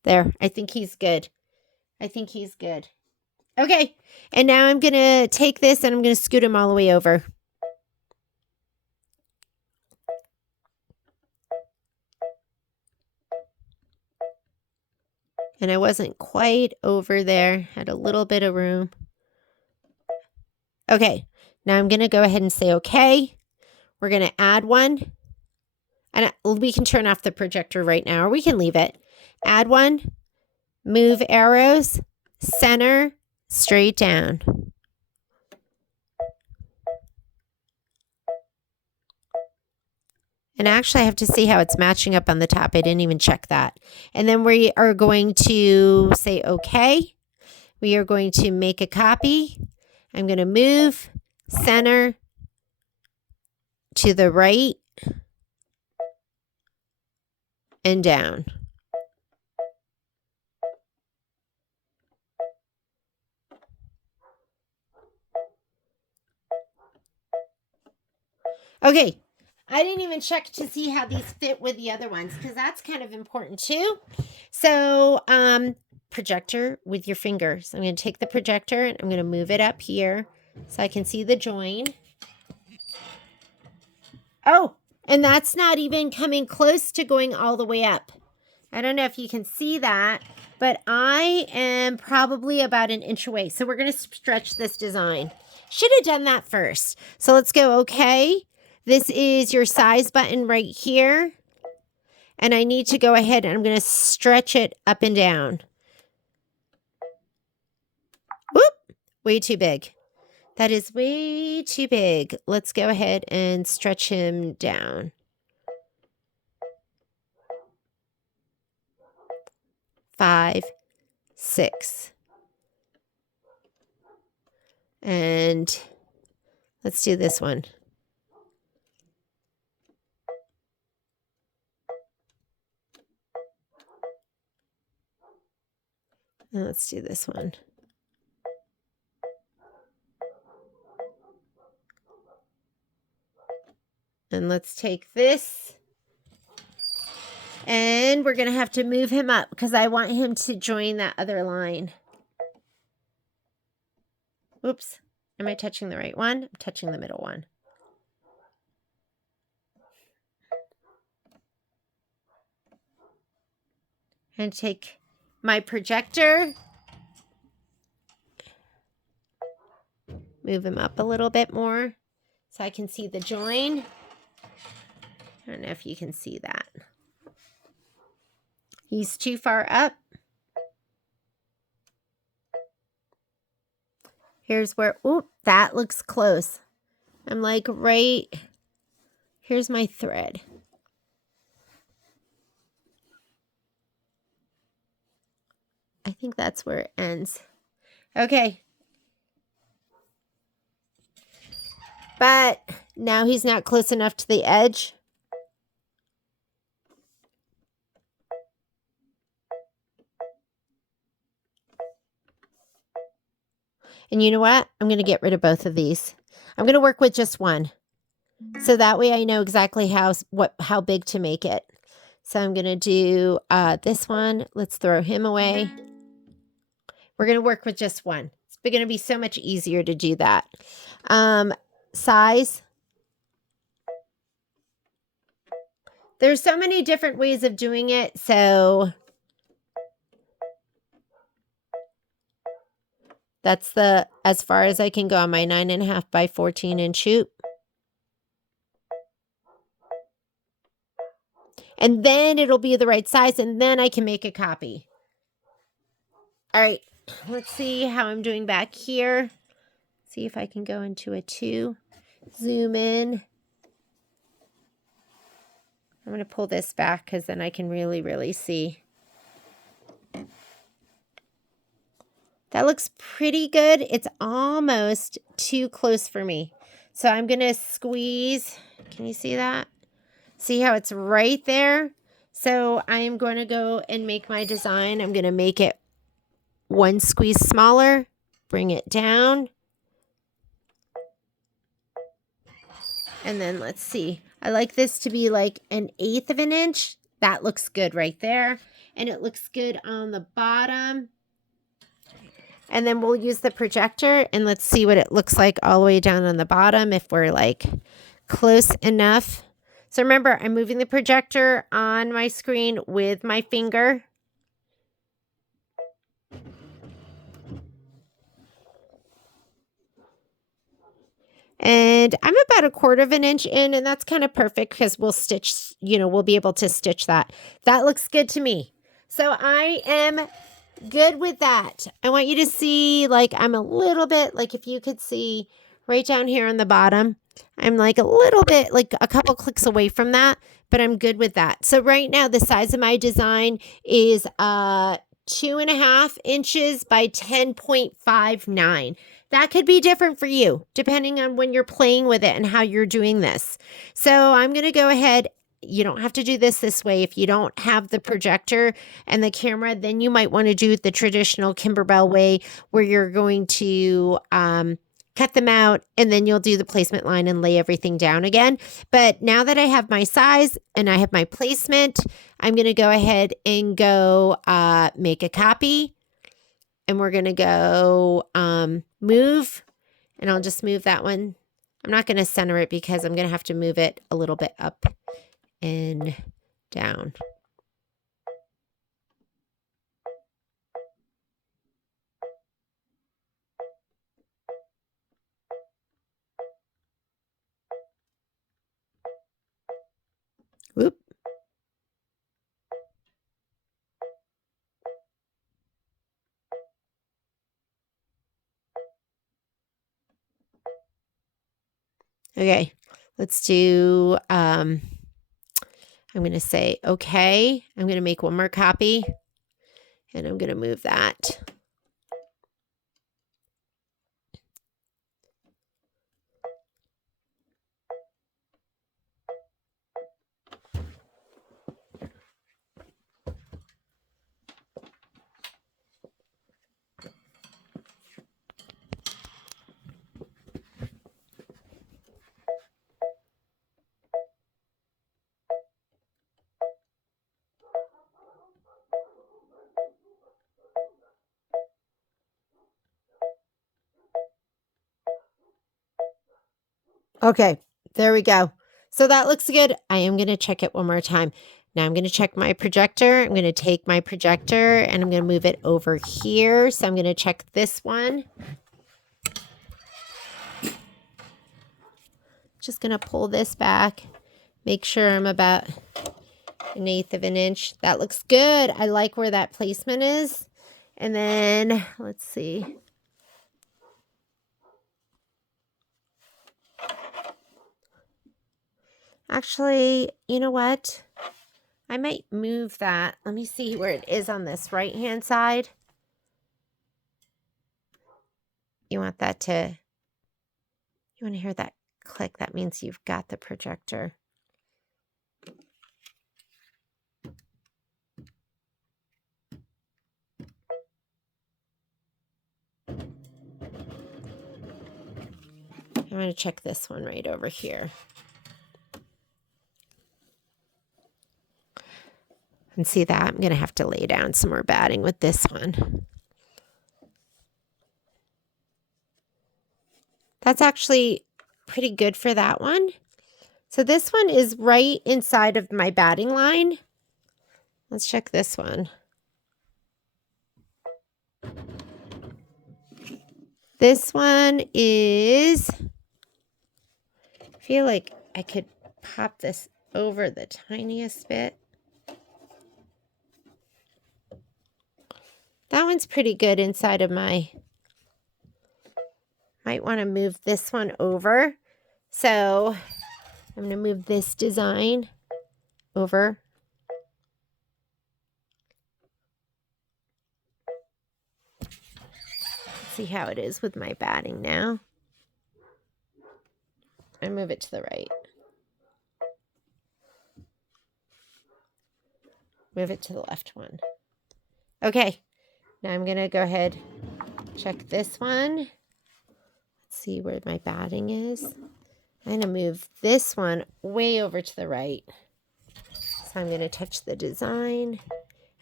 There, I think he's good. I think he's good. Okay, and now I'm going to take this and I'm going to scoot him all the way over. And I wasn't quite over there. Had a little bit of room. Okay, now I'm going to go ahead and say okay. We're going to add one. And we can turn off the projector right now, or we can leave it. Add one. Move arrows. Center. Straight down. And actually, I have to see how it's matching up on the top. I didn't even check that. And then we are going to say, okay. We are going to make a copy. I'm going to move center to the right and down. Okay, I didn't even check to see how these fit with the other ones because that's kind of important too. So, projector with your fingers. I'm going to take the projector and I'm going to move it up here so I can see the join. Oh, and that's not even coming close to going all the way up. I don't know if you can see that, but I am probably about 1 inch away. So we're going to stretch this design. Should have done that first. So let's go, okay. This is your size button right here. And I need to go ahead and I'm going to stretch it up and down. Whoop, way too big. That is way too big. Let's go ahead and stretch him down. 5, 6. And let's do this one. And let's do this one. And let's take this. And we're going to have to move him up because I want him to join that other line. Oops. Am I touching the right one? I'm touching the middle one. And take my projector. Move him up a little bit more so I can see the join. I don't know if you can see that. He's too far up. Here's where, oop, that looks close. I'm like right, here's my thread. I think that's where it ends. Okay. But now he's not close enough to the edge. And you know what? I'm going to get rid of both of these. I'm going to work with just one. So that way I know exactly how big to make it. So I'm going to do this one. Let's throw him away. We're going to work with just one. It's going to be so much easier to do that. Size. There's so many different ways of doing it. So that's as far as I can go on my 9.5 by 14 inch hoop. And then it'll be the right size, and then I can make a copy. All right, let's see how I'm doing back here. See if I can go into a 2. Zoom in. I'm going to pull this back because then I can really, really see. That looks pretty good. It's almost too close for me. So I'm going to squeeze. Can you see that? See how it's right there? So I am going to go and make my design. I'm going to make it 1 squeeze smaller, bring it down. And then let's see. I like this to be like 1/8 of an inch. That looks good right there. And it looks good on the bottom. And then we'll use the projector and let's see what it looks like all the way down on the bottom if we're like close enough. So remember, I'm moving the projector on my screen with my finger. And I'm about 1/4 of an inch in, and that's kind of perfect because we'll stitch, we'll be able to stitch that. That looks good to me. So I am good with that. I want you to see, like, I'm a little bit, like if you could see right down here on the bottom, I'm like a little bit, like a couple clicks away from that, but I'm good with that. So right now the size of my design is 2.5 inches by 10.59. That could be different for you depending on when you're playing with it and how you're doing this. So I'm going to go ahead. You don't have to do this way. If you don't have the projector and the camera, then you might want to do it the traditional Kimberbell way where you're going to cut them out and then you'll do the placement line and lay everything down again. But now that I have my size and I have my placement, I'm going to go ahead and go make a copy. And we're going to go move, and I'll just move that one. I'm not going to center it because I'm going to have to move it a little bit up and down. Whoop. Okay, let's do, I'm going to say, okay, I'm going to make one more copy. And I'm going to move that. Okay, there we go. So that looks good. I am going to check it one more time. Now I'm going to check my projector. I'm going to take my projector and I'm going to move it over here. So I'm going to check this one. Just going to pull this back. Make sure I'm about 1/8 of an inch. That looks good. I like where that placement is. And then let's see. Actually, you know what? I might move that. Let me see where it is on this right-hand side. You want that to, you want to hear that click? That means you've got the projector. I'm going to check this one right over here. And see that? I'm going to have to lay down some more batting with this one. That's actually pretty good for that one. So this one is right inside of my batting line. Let's check this one. This one is, I feel like I could pop this over the tiniest bit. That one's pretty good inside of my, might want to move this one over. So I'm going to move this design over. Let's see how it is with my batting now. I move it to the right. Move it to the left one. Okay, now I'm going to go ahead, check this one. Let's see where my batting is. I'm going to move this one way over to the right. So I'm going to touch the design.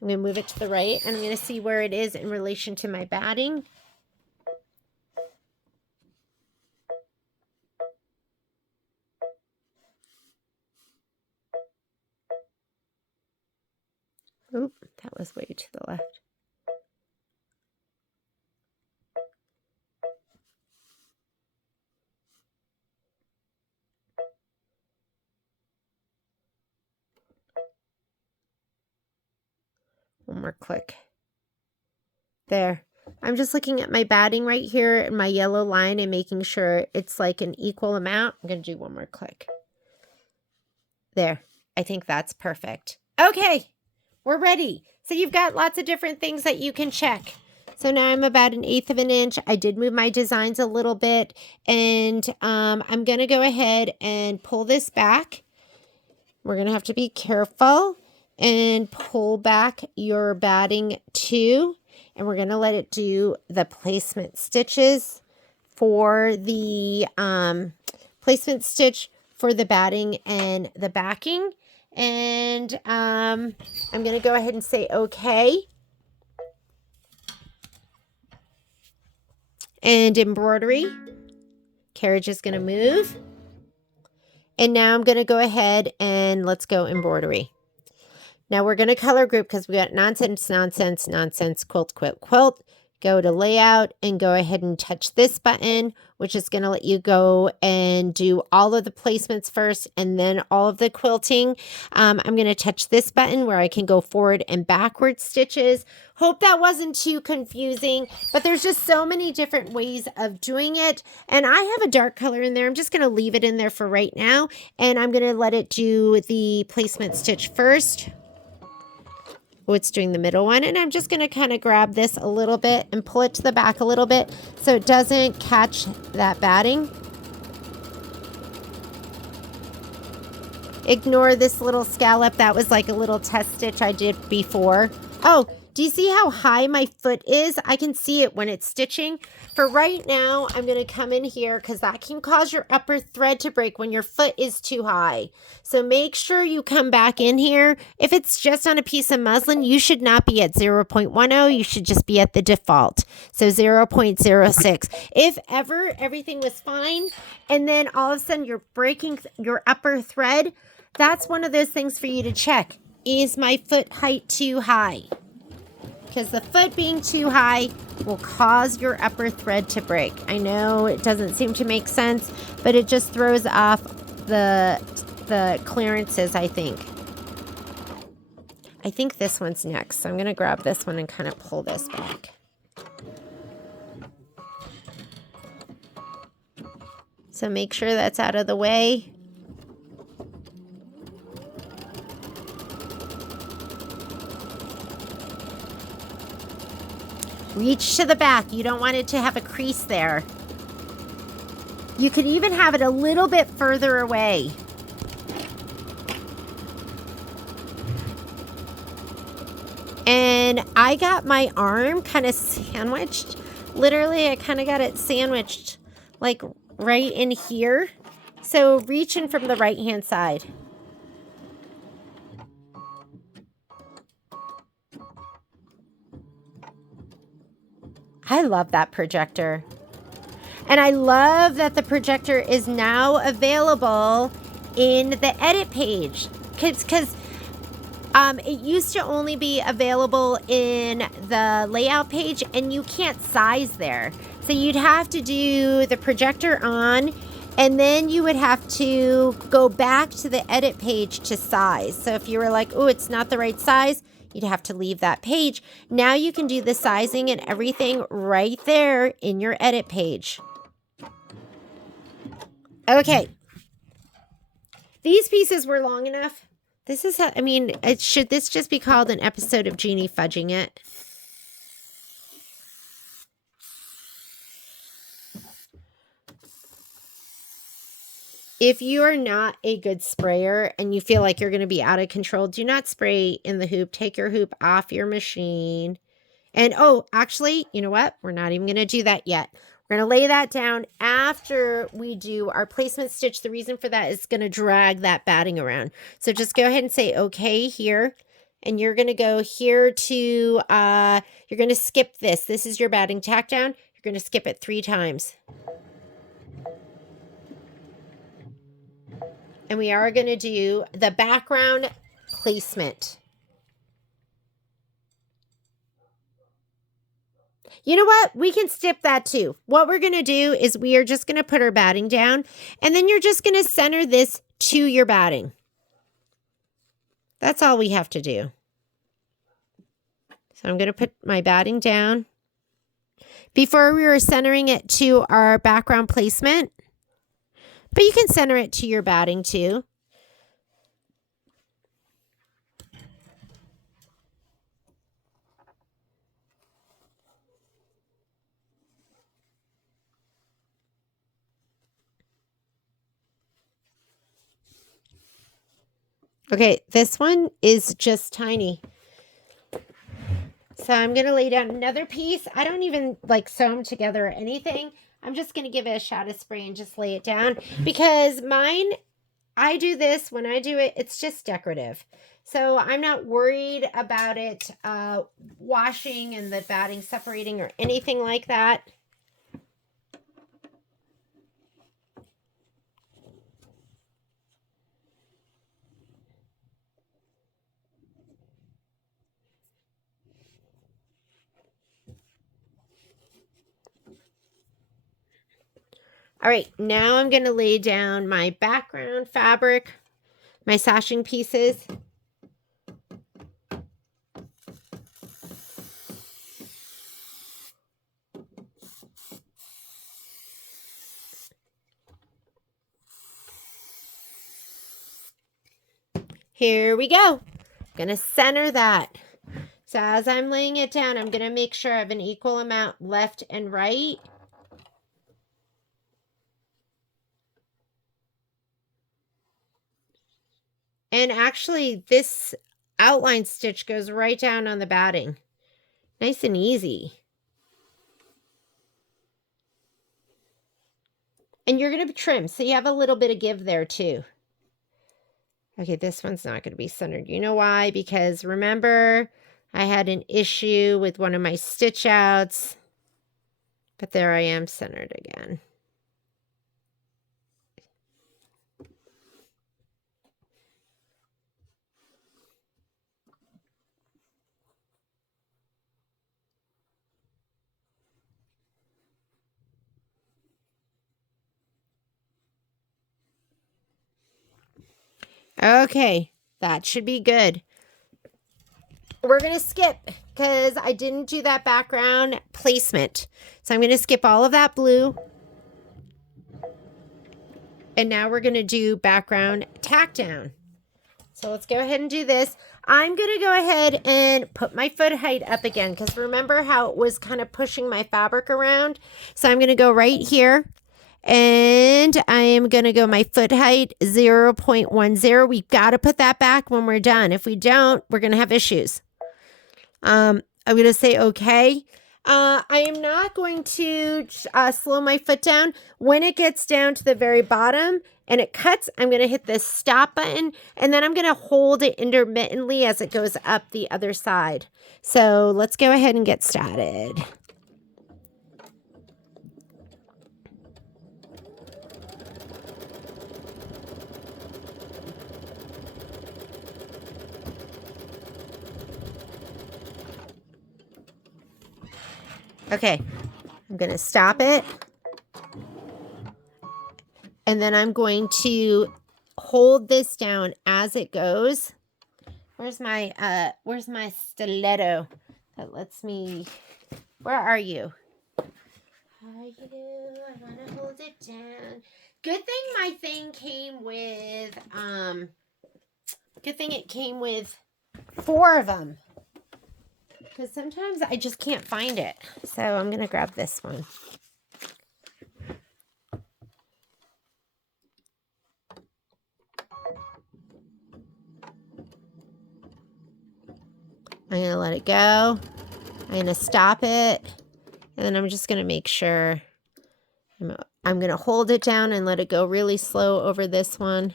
I'm going to move it to the right, and I'm going to see where it is in relation to my batting. Oop, that was way to the left. One more click. There. I'm just looking at my batting right here and my yellow line and making sure it's like an equal amount. I'm going to do one more click. There. I think that's perfect. Okay, we're ready. So you've got lots of different things that you can check. So now I'm about 1/8 of an inch. I did move my designs a little bit, and I'm going to go ahead and pull this back. We're going to have to be careful and pull back your batting too. And we're going to let it do the placement stitches for the placement stitch for the batting and the backing. And I'm going to go ahead and say okay. And embroidery. Carriage is going to move. And now I'm going to go ahead and let's go embroidery. Now we're going to color group because we got nonsense, nonsense, nonsense, quilt, quilt, quilt. Go to layout and go ahead and touch this button, which is going to let you go and do all of the placements first and then all of the quilting. I'm going to touch this button where I can go forward and backward stitches. Hope that wasn't too confusing, but there's just so many different ways of doing it. And I have a dark color in there. I'm just going to leave it in there for right now. And I'm going to let it do the placement stitch first, Oh, it's doing the middle one. And I'm just going to kind of grab this a little bit and pull it to the back a little bit so it doesn't catch that batting. Ignore this little scallop. That was like a little test stitch I did before. Oh, do you see how high my foot is? I can see it when it's stitching. For right now, I'm going to come in here because that can cause your upper thread to break when your foot is too high. So make sure you come back in here. If it's just on a piece of muslin, you should not be at 0.10. You should just be at the default. So 0.06. If ever everything was fine and then all of a sudden you're breaking your upper thread, that's one of those things for you to check. Is my foot height too high? Because the foot being too high will cause your upper thread to break. I know it doesn't seem to make sense, but it just throws off the clearances, I think. I think this one's next. So I'm going to grab this one and kind of pull this back. So make sure that's out of the way. Reach to the back. You don't want it to have a crease there. You could even have it a little bit further away. And I got my arm kind of sandwiched. Literally, I kind of got it sandwiched like right in here. So reach in from the right-hand side. I love that projector. And I love that the projector is now available in the edit page. Because it used to only be available in the layout page and you can't size there. So you'd have to do the projector on and then you would have to go back to the edit page to size. So if you were like, oh, it's not the right size, you'd have to leave that page. Now you can do the sizing and everything right there in your edit page. Okay. These pieces were long enough. This is how, I mean, should this just be called an episode of Jeannie fudging it? If you are not a good sprayer and you feel like you're going to be out of control, do not spray in the hoop. Take your hoop off your machine. And oh, actually, you know what? We're not even going to do that yet. We're going to lay that down after we do our placement stitch. The reason for that is going to drag that batting around. So just go ahead and say okay here. And you're going to go here to, you're going to skip this. This is your batting tack down. You're going to skip it 3 times. And we are going to do the background placement. You know what? We can skip that too. What we're going to do is we are just going to put our batting down. And then you're just going to center this to your batting. That's all we have to do. So I'm going to put my batting down. Before we were centering it to our background placement. But you can center it to your batting too. Okay, this one is just tiny. So I'm going to lay down another piece. I don't even like sew them together or anything. I'm just going to give it a shot of spray and just lay it down because mine, I do this when I do it, it's just decorative. So I'm not worried about it washing and the batting separating or anything like that. All right, now I'm going to lay down my background fabric, my sashing pieces. Here we go. I'm going to center that. So as I'm laying it down, I'm going to make sure I have an equal amount left and right. And actually, this outline stitch goes right down on the batting. Nice and easy. And you're going to trim, so you have a little bit of give there too. Okay, this one's not going to be centered. You know why? Because remember, I had an issue with one of my stitch outs. But there I am centered again. Okay, that should be good. We're going to skip because I didn't do that background placement. So I'm going to skip all of that blue. And now we're going to do background tack down. So let's go ahead and do this. I'm going to go ahead and put my foot height up again because remember how it was kind of pushing my fabric around? So I'm going to go right here. And I am going to go my foot height 0.10. We've got to put that back when we're done. If we don't, we're going to have issues. I'm going to say okay. I am not going to slow my foot down. When it gets down to the very bottom and it cuts, I'm going to hit this stop button and then I'm going to hold it intermittently as it goes up the other side. So let's go ahead and get started. Okay, I'm going to stop it. And then I'm going to hold this down as it goes. Where's my stiletto that lets me, where are you? Are you? I want to hold it down. Good thing my thing came with, good thing it came with 4 of them. Because sometimes I just can't find it. So I'm going to grab this one. I'm going to let it go. I'm going to stop it. And then I'm just going to make sure I'm going to hold it down and let it go really slow over this one.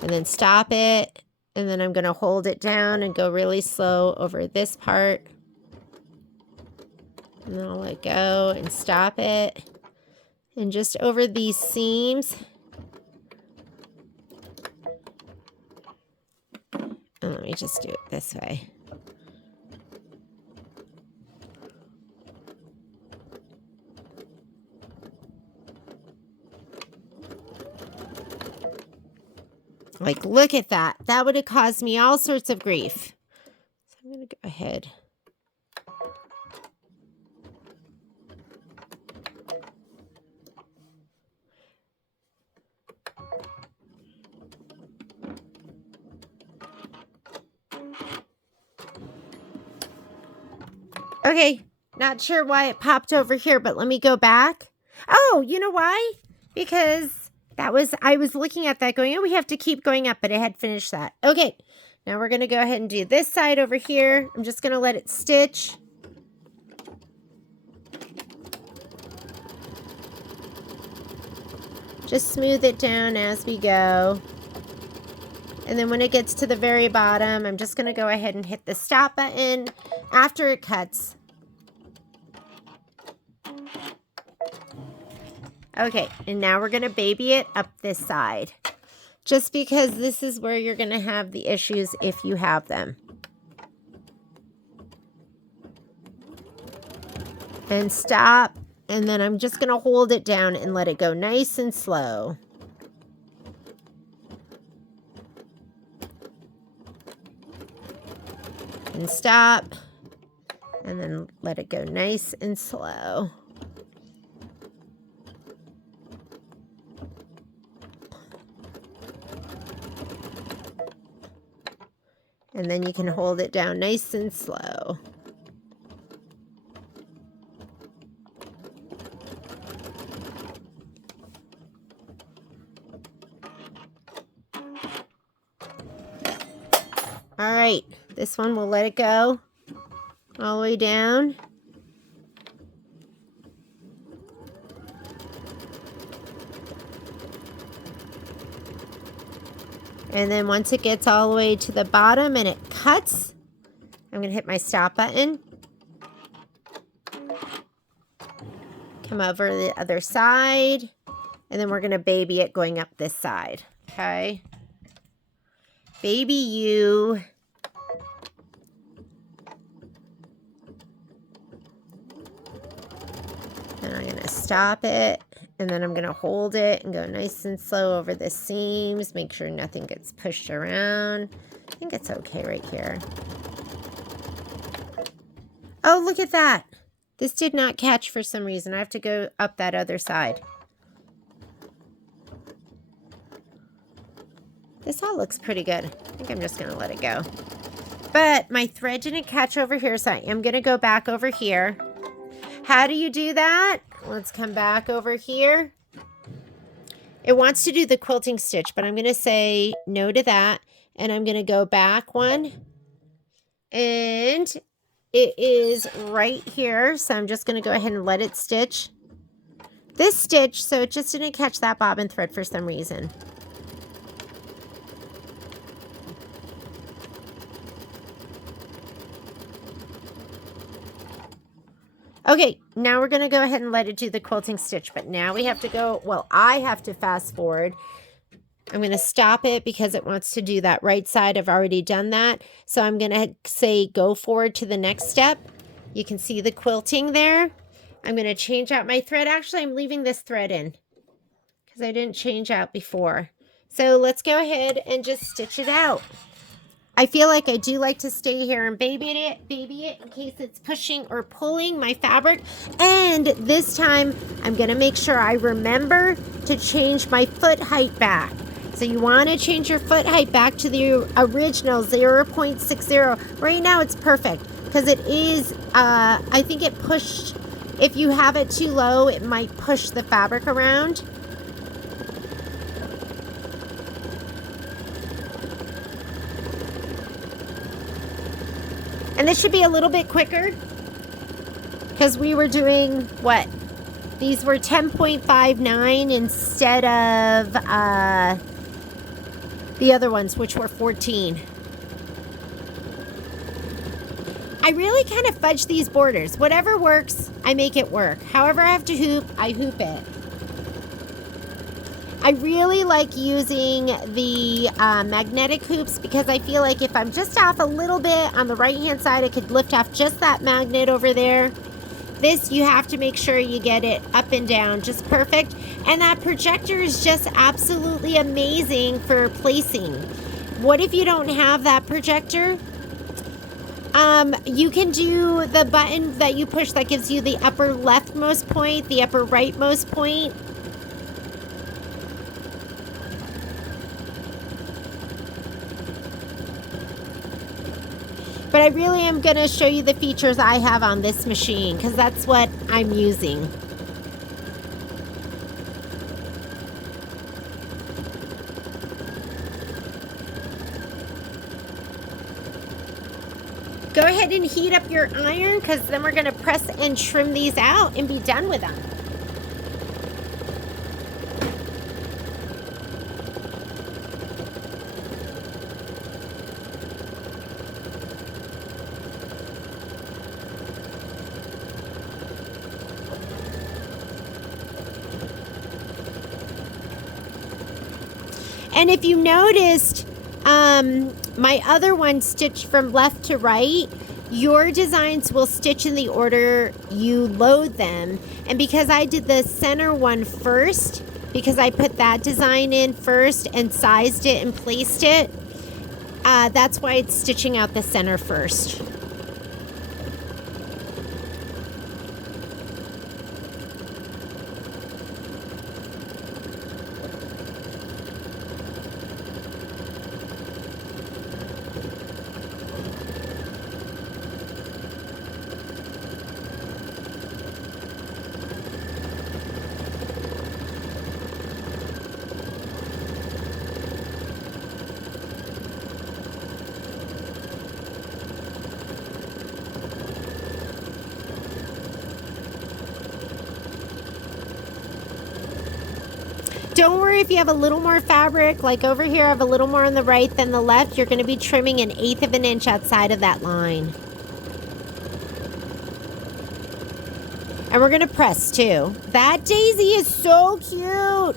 And then stop it. And then I'm going to hold it down and go really slow over this part. And then I'll let go and stop it. And just over these seams. And let me just do it this way. Like, look at that. That would have caused me all sorts of grief. So I'm going to go ahead. Okay, not sure why it popped over here, but let me go back. Oh, you know why? Because I was looking at that going, oh, we have to keep going up, but I had finished that. Okay, now we're going to go ahead and do this side over here. I'm just going to let it stitch. Just smooth it down as we go. And then when it gets to the very bottom, I'm just going to go ahead and hit the stop button after it cuts. Okay, and now we're going to baby it up this side. Just because this is where you're going to have the issues if you have them. And stop. And then I'm just going to hold it down and let it go nice and slow. And stop. And then let it go nice and slow. And then you can hold it down nice and slow. All right, this one we'll let it go all the way down. And then once it gets all the way to the bottom and it cuts, I'm going to hit my stop button. Come over to the other side. And then we're going to baby it going up this side. Okay. Baby you. And I'm going to stop it. And then I'm going to hold it and go nice and slow over the seams. Make sure nothing gets pushed around. I think it's okay right here. Oh, look at that. This did not catch for some reason. I have to go up that other side. This all looks pretty good. I think I'm just going to let it go. But my thread didn't catch over here, so I am going to go back over here. How do you do that? Let's come back over here. It wants to do the quilting stitch, but I'm going to say no to that. And I'm going to go back one. And it is right here. So I'm just going to go ahead and let it stitch this stitch. So it just didn't catch that bobbin thread for some reason. Okay, now we're going to go ahead and let it do the quilting stitch, but now we have to go, well, I have to fast forward. I'm going to stop it because it wants to do that right side. I've already done that. So I'm going to say go forward to the next step. You can see the quilting there. I'm going to change out my thread. Actually, I'm leaving this thread in because I didn't change out before. So let's go ahead and just stitch it out. I feel like I do like to stay here and baby it in case it's pushing or pulling my fabric. And this time, I'm going to make sure I remember to change my foot height back. So you want to change your foot height back to the original 0.60. Right now, it's perfect because it is, I think it pushed, if you have it too low, it might push the fabric around. And this should be a little bit quicker because we were doing what? These were 10.59 instead of the other ones, which were 14. I really kind of fudge these borders. Whatever works, I make it work. However I have to hoop, I hoop it. I really like using the magnetic hoops because I feel like if I'm just off a little bit on the right-hand side, I could lift off just that magnet over there. This, you have to make sure you get it up and down just perfect. And that projector is just absolutely amazing for placing. What if you don't have that projector? You can do the button that you push that gives you the upper leftmost point, the upper rightmost point. But I really am going to show you the features I have on this machine because that's what I'm using. Go ahead and heat up your iron because then we're going to press and trim these out and be done with them. And if you noticed, my other one stitched from left to right, your designs will stitch in the order you load them. And because I did the center one first, because I put that design in first and sized it and placed it, that's why it's stitching out the center first. don't worry if you have a little more fabric, like over here I have a little more on the right than the left. You're going to be trimming 1/8 of an inch outside of that line. And we're going to press too. That daisy is so cute.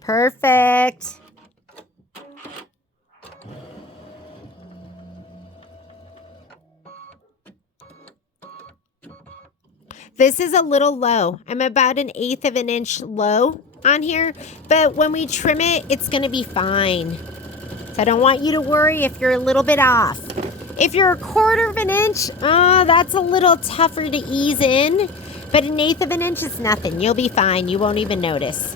Perfect. This is a little low. I'm about 1/8 of an inch low on here, but when we trim it, it's going to be fine. So I don't want you to worry if you're a little bit off. If you're 1/4 of an inch, that's a little tougher to ease in, but 1/8 of an inch is nothing. You'll be fine. You won't even notice.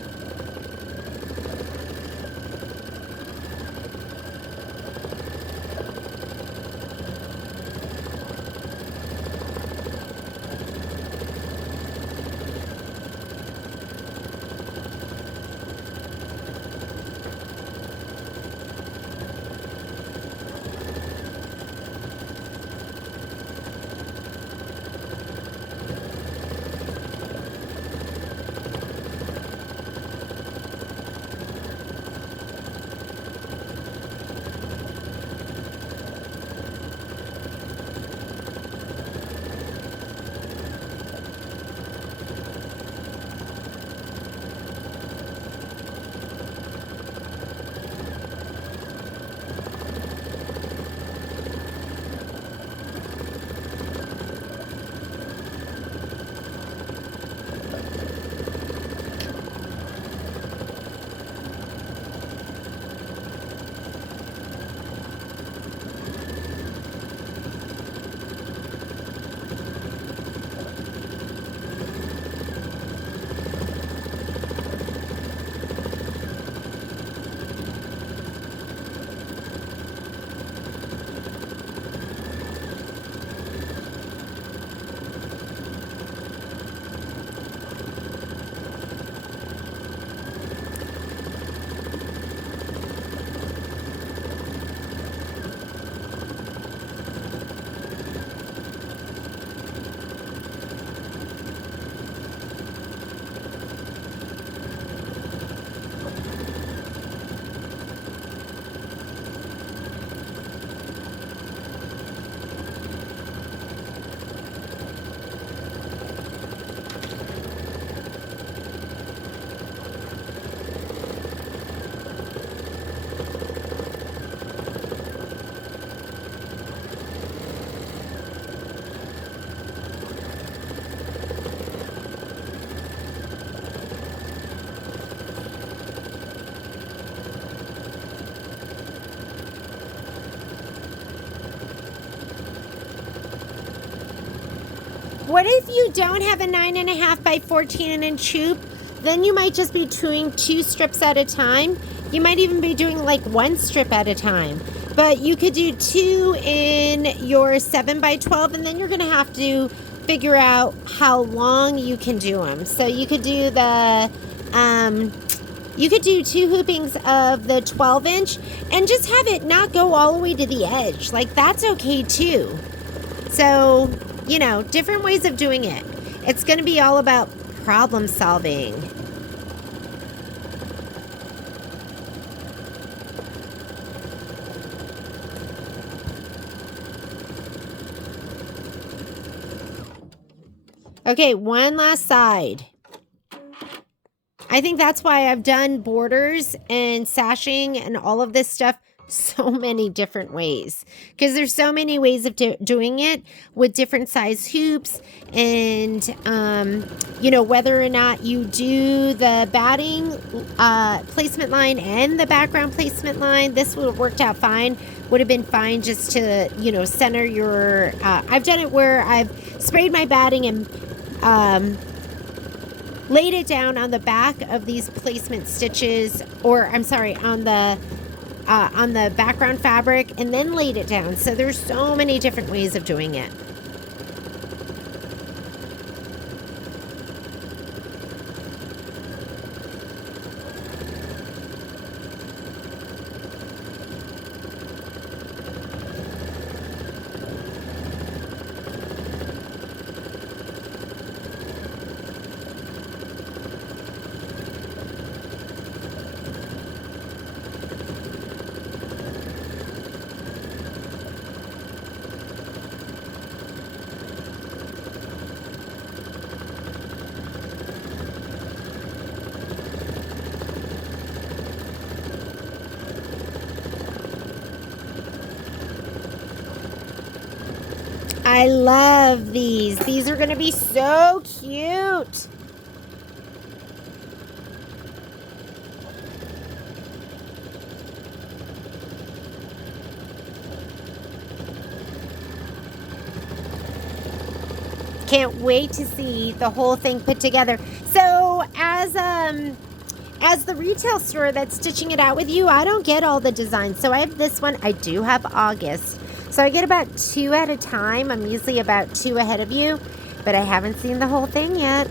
What if you don't have a 9.5 by 14 inch hoop? Then you might just be doing 2 strips at a time. You might even be doing like 1 strip at a time. But you could do 2 in your 7 by 12, and then you're going to have to figure out how long you can do them. So you could do the, you could do 2 hoopings of the 12 inch and just have it not go all the way to the edge. Like, that's okay too. So, you know, different ways of doing it. It's going to be all about problem solving. Okay, one last side. I think that's why I've done borders and sashing and all of this stuff so many different ways, because there's so many ways of doing it with different size hoops, and you know, whether or not you do the batting placement line and the background placement line, this would have worked out fine. Would have been fine just to, you know, center your I've done it where I've sprayed my batting and laid it down on the back of these placement stitches, or I'm sorry, on the background fabric, and then laid it down. So there's so many different ways of doing it. I love these. These are going to be so cute. Can't wait to see the whole thing put together. So as the retail store that's stitching it out with you, I don't get all the designs. So I have this one. I do have August. So I get about 2 at a time. I'm usually about 2 ahead of you, but I haven't seen the whole thing yet.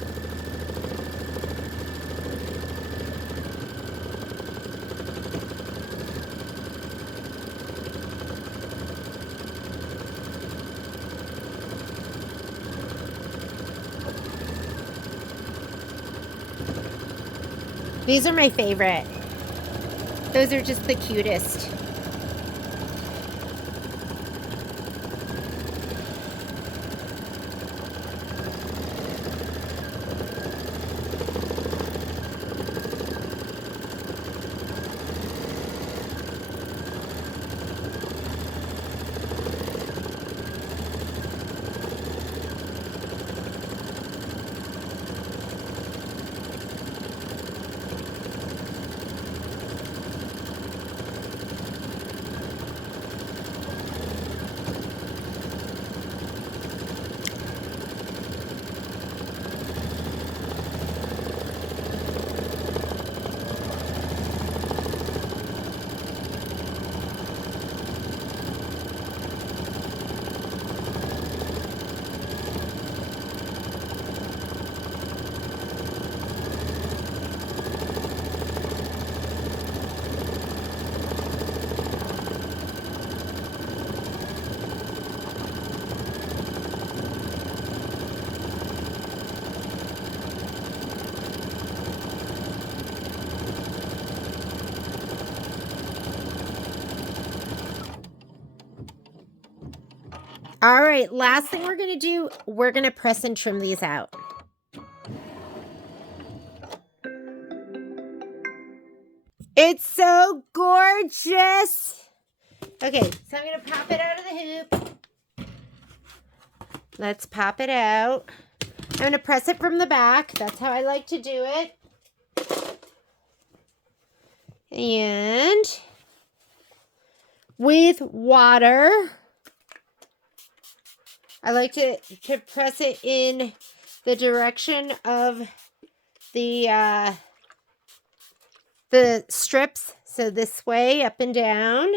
These are my favorite. Those are just the cutest. All right, last thing we're going to do, we're going to press and trim these out. It's so gorgeous. Okay, so I'm going to pop it out of the hoop. Let's pop it out. I'm going to press it from the back. That's how I like to do it. And with water, I like to press it in the direction of the strips. So this way, up and down.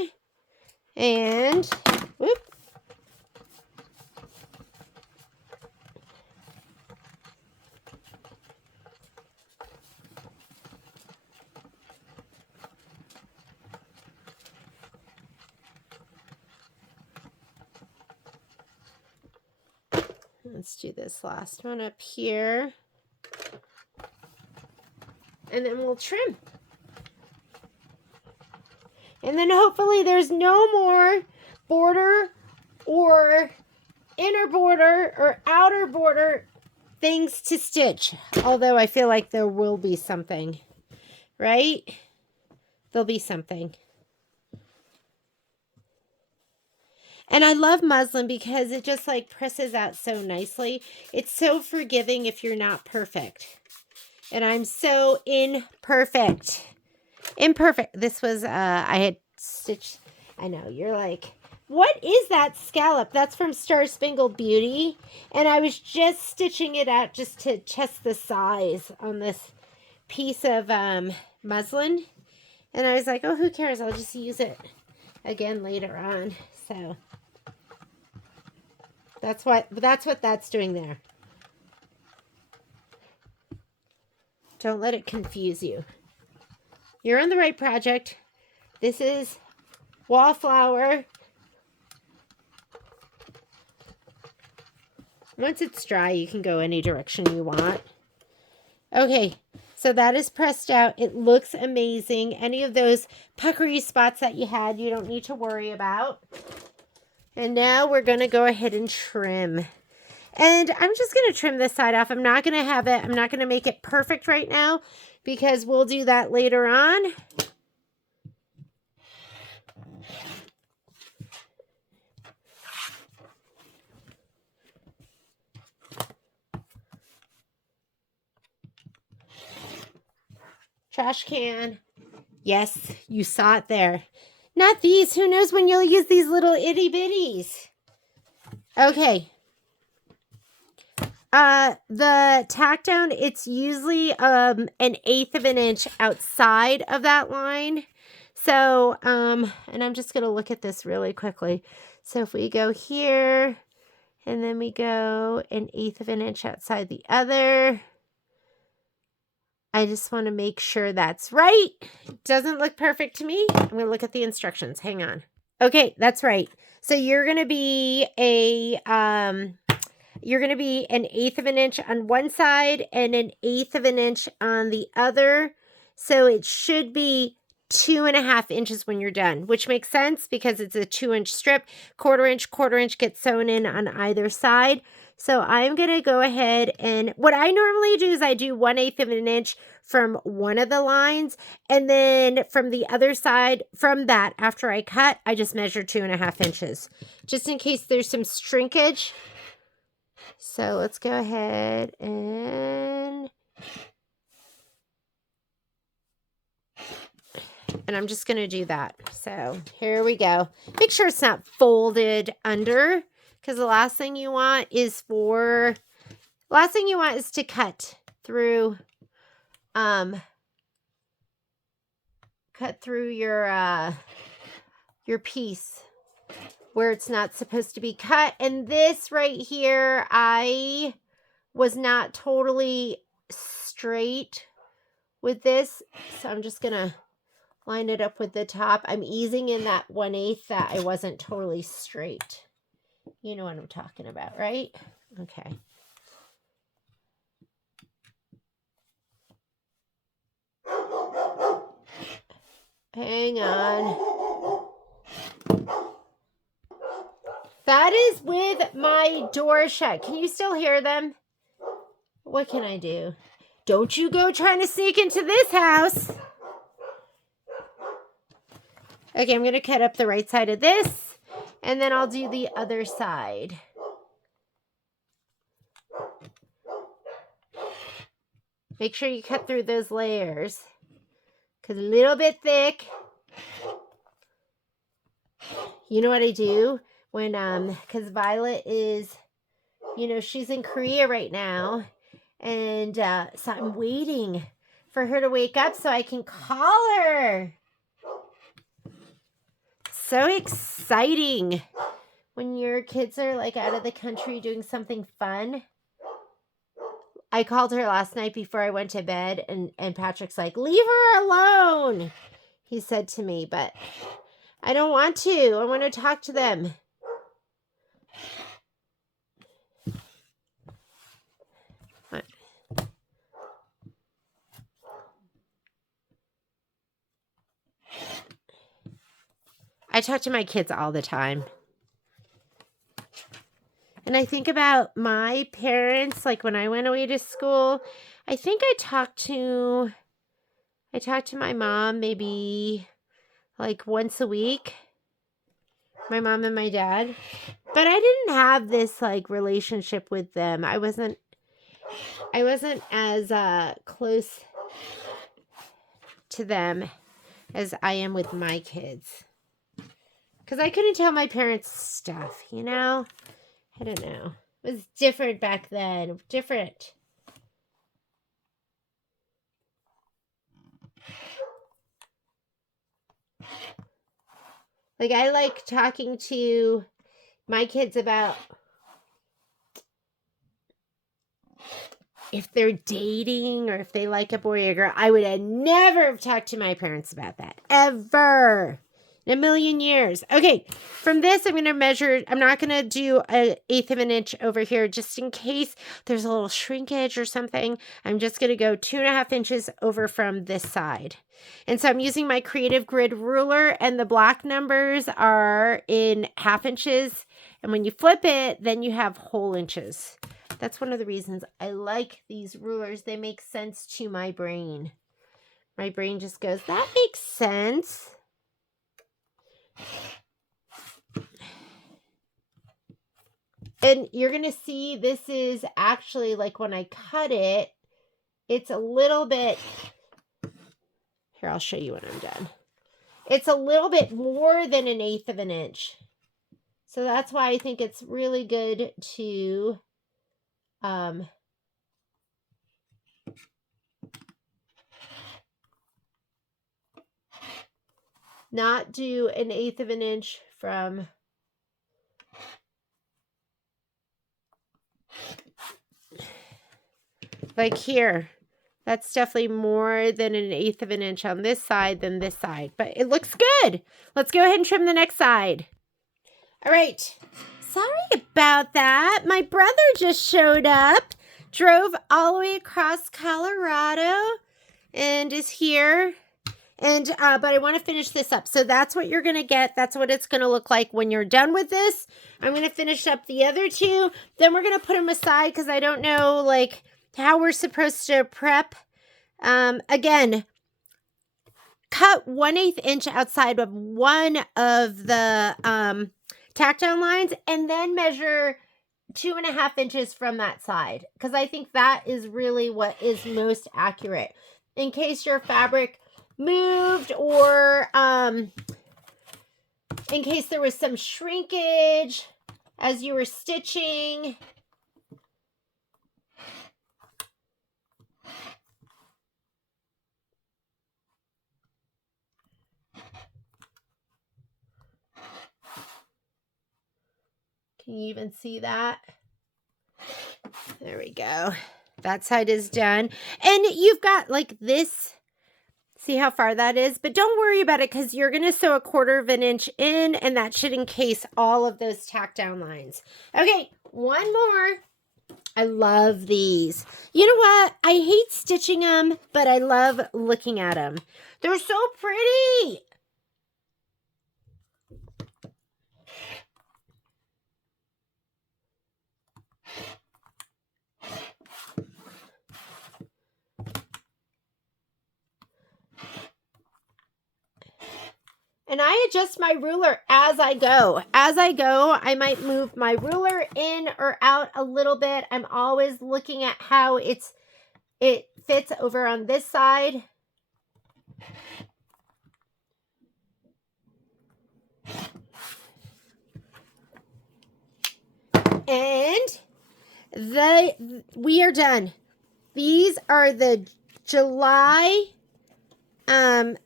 And, whoop. Let's do this last one up here. And then we'll trim. And then hopefully there's no more border or inner border or outer border things to stitch. Although I feel like there will be something, right? There'll be something. And I love muslin because it just like presses out so nicely. It's so forgiving if you're not perfect. And I'm so imperfect. This was, I had stitched, I know, you're like, what is that scallop? That's from Star Spangled Beauty. And I was just stitching it out just to test the size on this piece of muslin. And I was like, oh, who cares? I'll just use it again later on. So that's what that's doing there. Don't let it confuse you. You're on the right project. This is Wallflower. Once it's dry, you can go any direction you want. Okay, so that is pressed out. It looks amazing. Any of those puckery spots that you had, you don't need to worry about. And now we're going to go ahead and trim. And I'm just going to trim this side off. I'm not going to make it perfect right now because we'll do that later on. Trash can. Yes, you saw it there. Not these. Who knows when you'll use these little itty bitties. Okay. The tack down, it's usually an 1/8 of an inch outside of that line. So, and I'm just gonna look at this really quickly. So if we go here, and then we go 1/8 of an inch outside the other. I just want to make sure that's right. Doesn't look perfect to me. I'm going to look at the instructions. Hang on. Okay, that's right. So you're going to be an 1/8 of an inch on one side and 1/8 of an inch on the other. So it should be 2.5 inches when you're done, which makes sense because it's a 2-inch strip. Quarter inch gets sewn in on either side. So I'm going to go ahead and what I normally do is I do 1/8 of an inch from one of the lines. And then from the other side, from that, after I cut, I just measure 2.5 inches just in case there's some shrinkage. So let's go ahead and I'm just going to do that. So here we go. Make sure it's not folded under because the last thing you want is to cut through your piece where it's not supposed to be cut. And this right here, I was not totally straight with this. So I'm just going to line it up with the top. I'm easing in that 1/8 that I wasn't totally straight. You know what I'm talking about, right? Okay. Hang on. That is with my door shut. Can you still hear them? What can I do? Don't you go trying to sneak into this house. Okay, I'm going to cut up the right side of this, and then I'll do the other side. Make sure you cut through those layers, because a little bit thick. You know what I do? When, because Violet is, she's in Korea right now, and so I'm waiting for her to wake up so I can call her. So exciting when your kids are like out of the country doing something fun. I called her last night before I went to bed, and Patrick's like, leave her alone, he said to me, but I don't want to. I want to talk to them. What? I talk to my kids all the time. And I think about my parents, like when I went away to school, I think I talked to my mom maybe like once a week. My mom and my dad. But I didn't have this like relationship with them. I wasn't as close to them as I am with my kids. Because I couldn't tell my parents stuff, I don't know. It was different back then. Different. Like, I like talking to my kids about if they're dating or if they like a boy or a girl. I would have never have talked to my parents about that. Ever. In a million years. Okay, from this, I'm going to measure. I'm not going to do 1/8 of an inch over here just in case there's a little shrinkage or something. I'm just going to go 2.5 inches over from this side. And so I'm using my Creative Grid ruler, and the black numbers are in 1/2 inches. And when you flip it, then you have whole inches. That's one of the reasons I like these rulers. They make sense to my brain. My brain just goes, that makes sense. And you're going to see this is actually like when I cut it, it's a little bit Here, I'll show you when I'm done. It's a little bit more than 1/8 of an inch. So that's why I think it's really good to not do 1/8 of an inch from like here. That's definitely more than 1/8 of an inch on this side than this side, but it looks good. Let's go ahead and trim the next side. All right. Sorry about that. My brother just showed up, drove all the way across Colorado, and is here. And but I want to finish this up. So that's what you're going to get. That's what it's going to look like when you're done with this. I'm going to finish up the other two. Then we're going to put them aside because I don't know like how we're supposed to prep. Again, cut 1/8 inch outside of one of the tack-down lines and then measure 2.5 inches from that side, because I think that is really what is most accurate in case your fabric moved or in case there was some shrinkage as you were stitching. Can you even see that? There we go. That side is done. And you've got like this. See how far that is? But don't worry about it because you're going to sew 1/4 of an inch in and that should encase all of those tack down lines. Okay, one more. I love these. You know what? I hate stitching them, but I love looking at them. They're so pretty. And I adjust my ruler as I go. As I go, I might move my ruler in or out a little bit. I'm always looking at how it fits over on this side. And we are done. These are the July.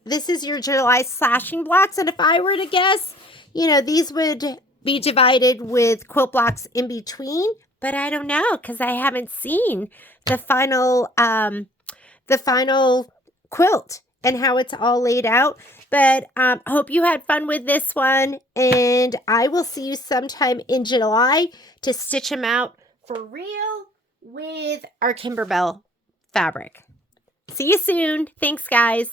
This is your July slashing blocks, and if I were to guess, you know, these would be divided with quilt blocks in between, but I don't know because I haven't seen the final quilt and how it's all laid out. But hope you had fun with this one, and I will see you sometime in July to stitch them out for real with our Kimberbell fabric. See you soon. Thanks, guys.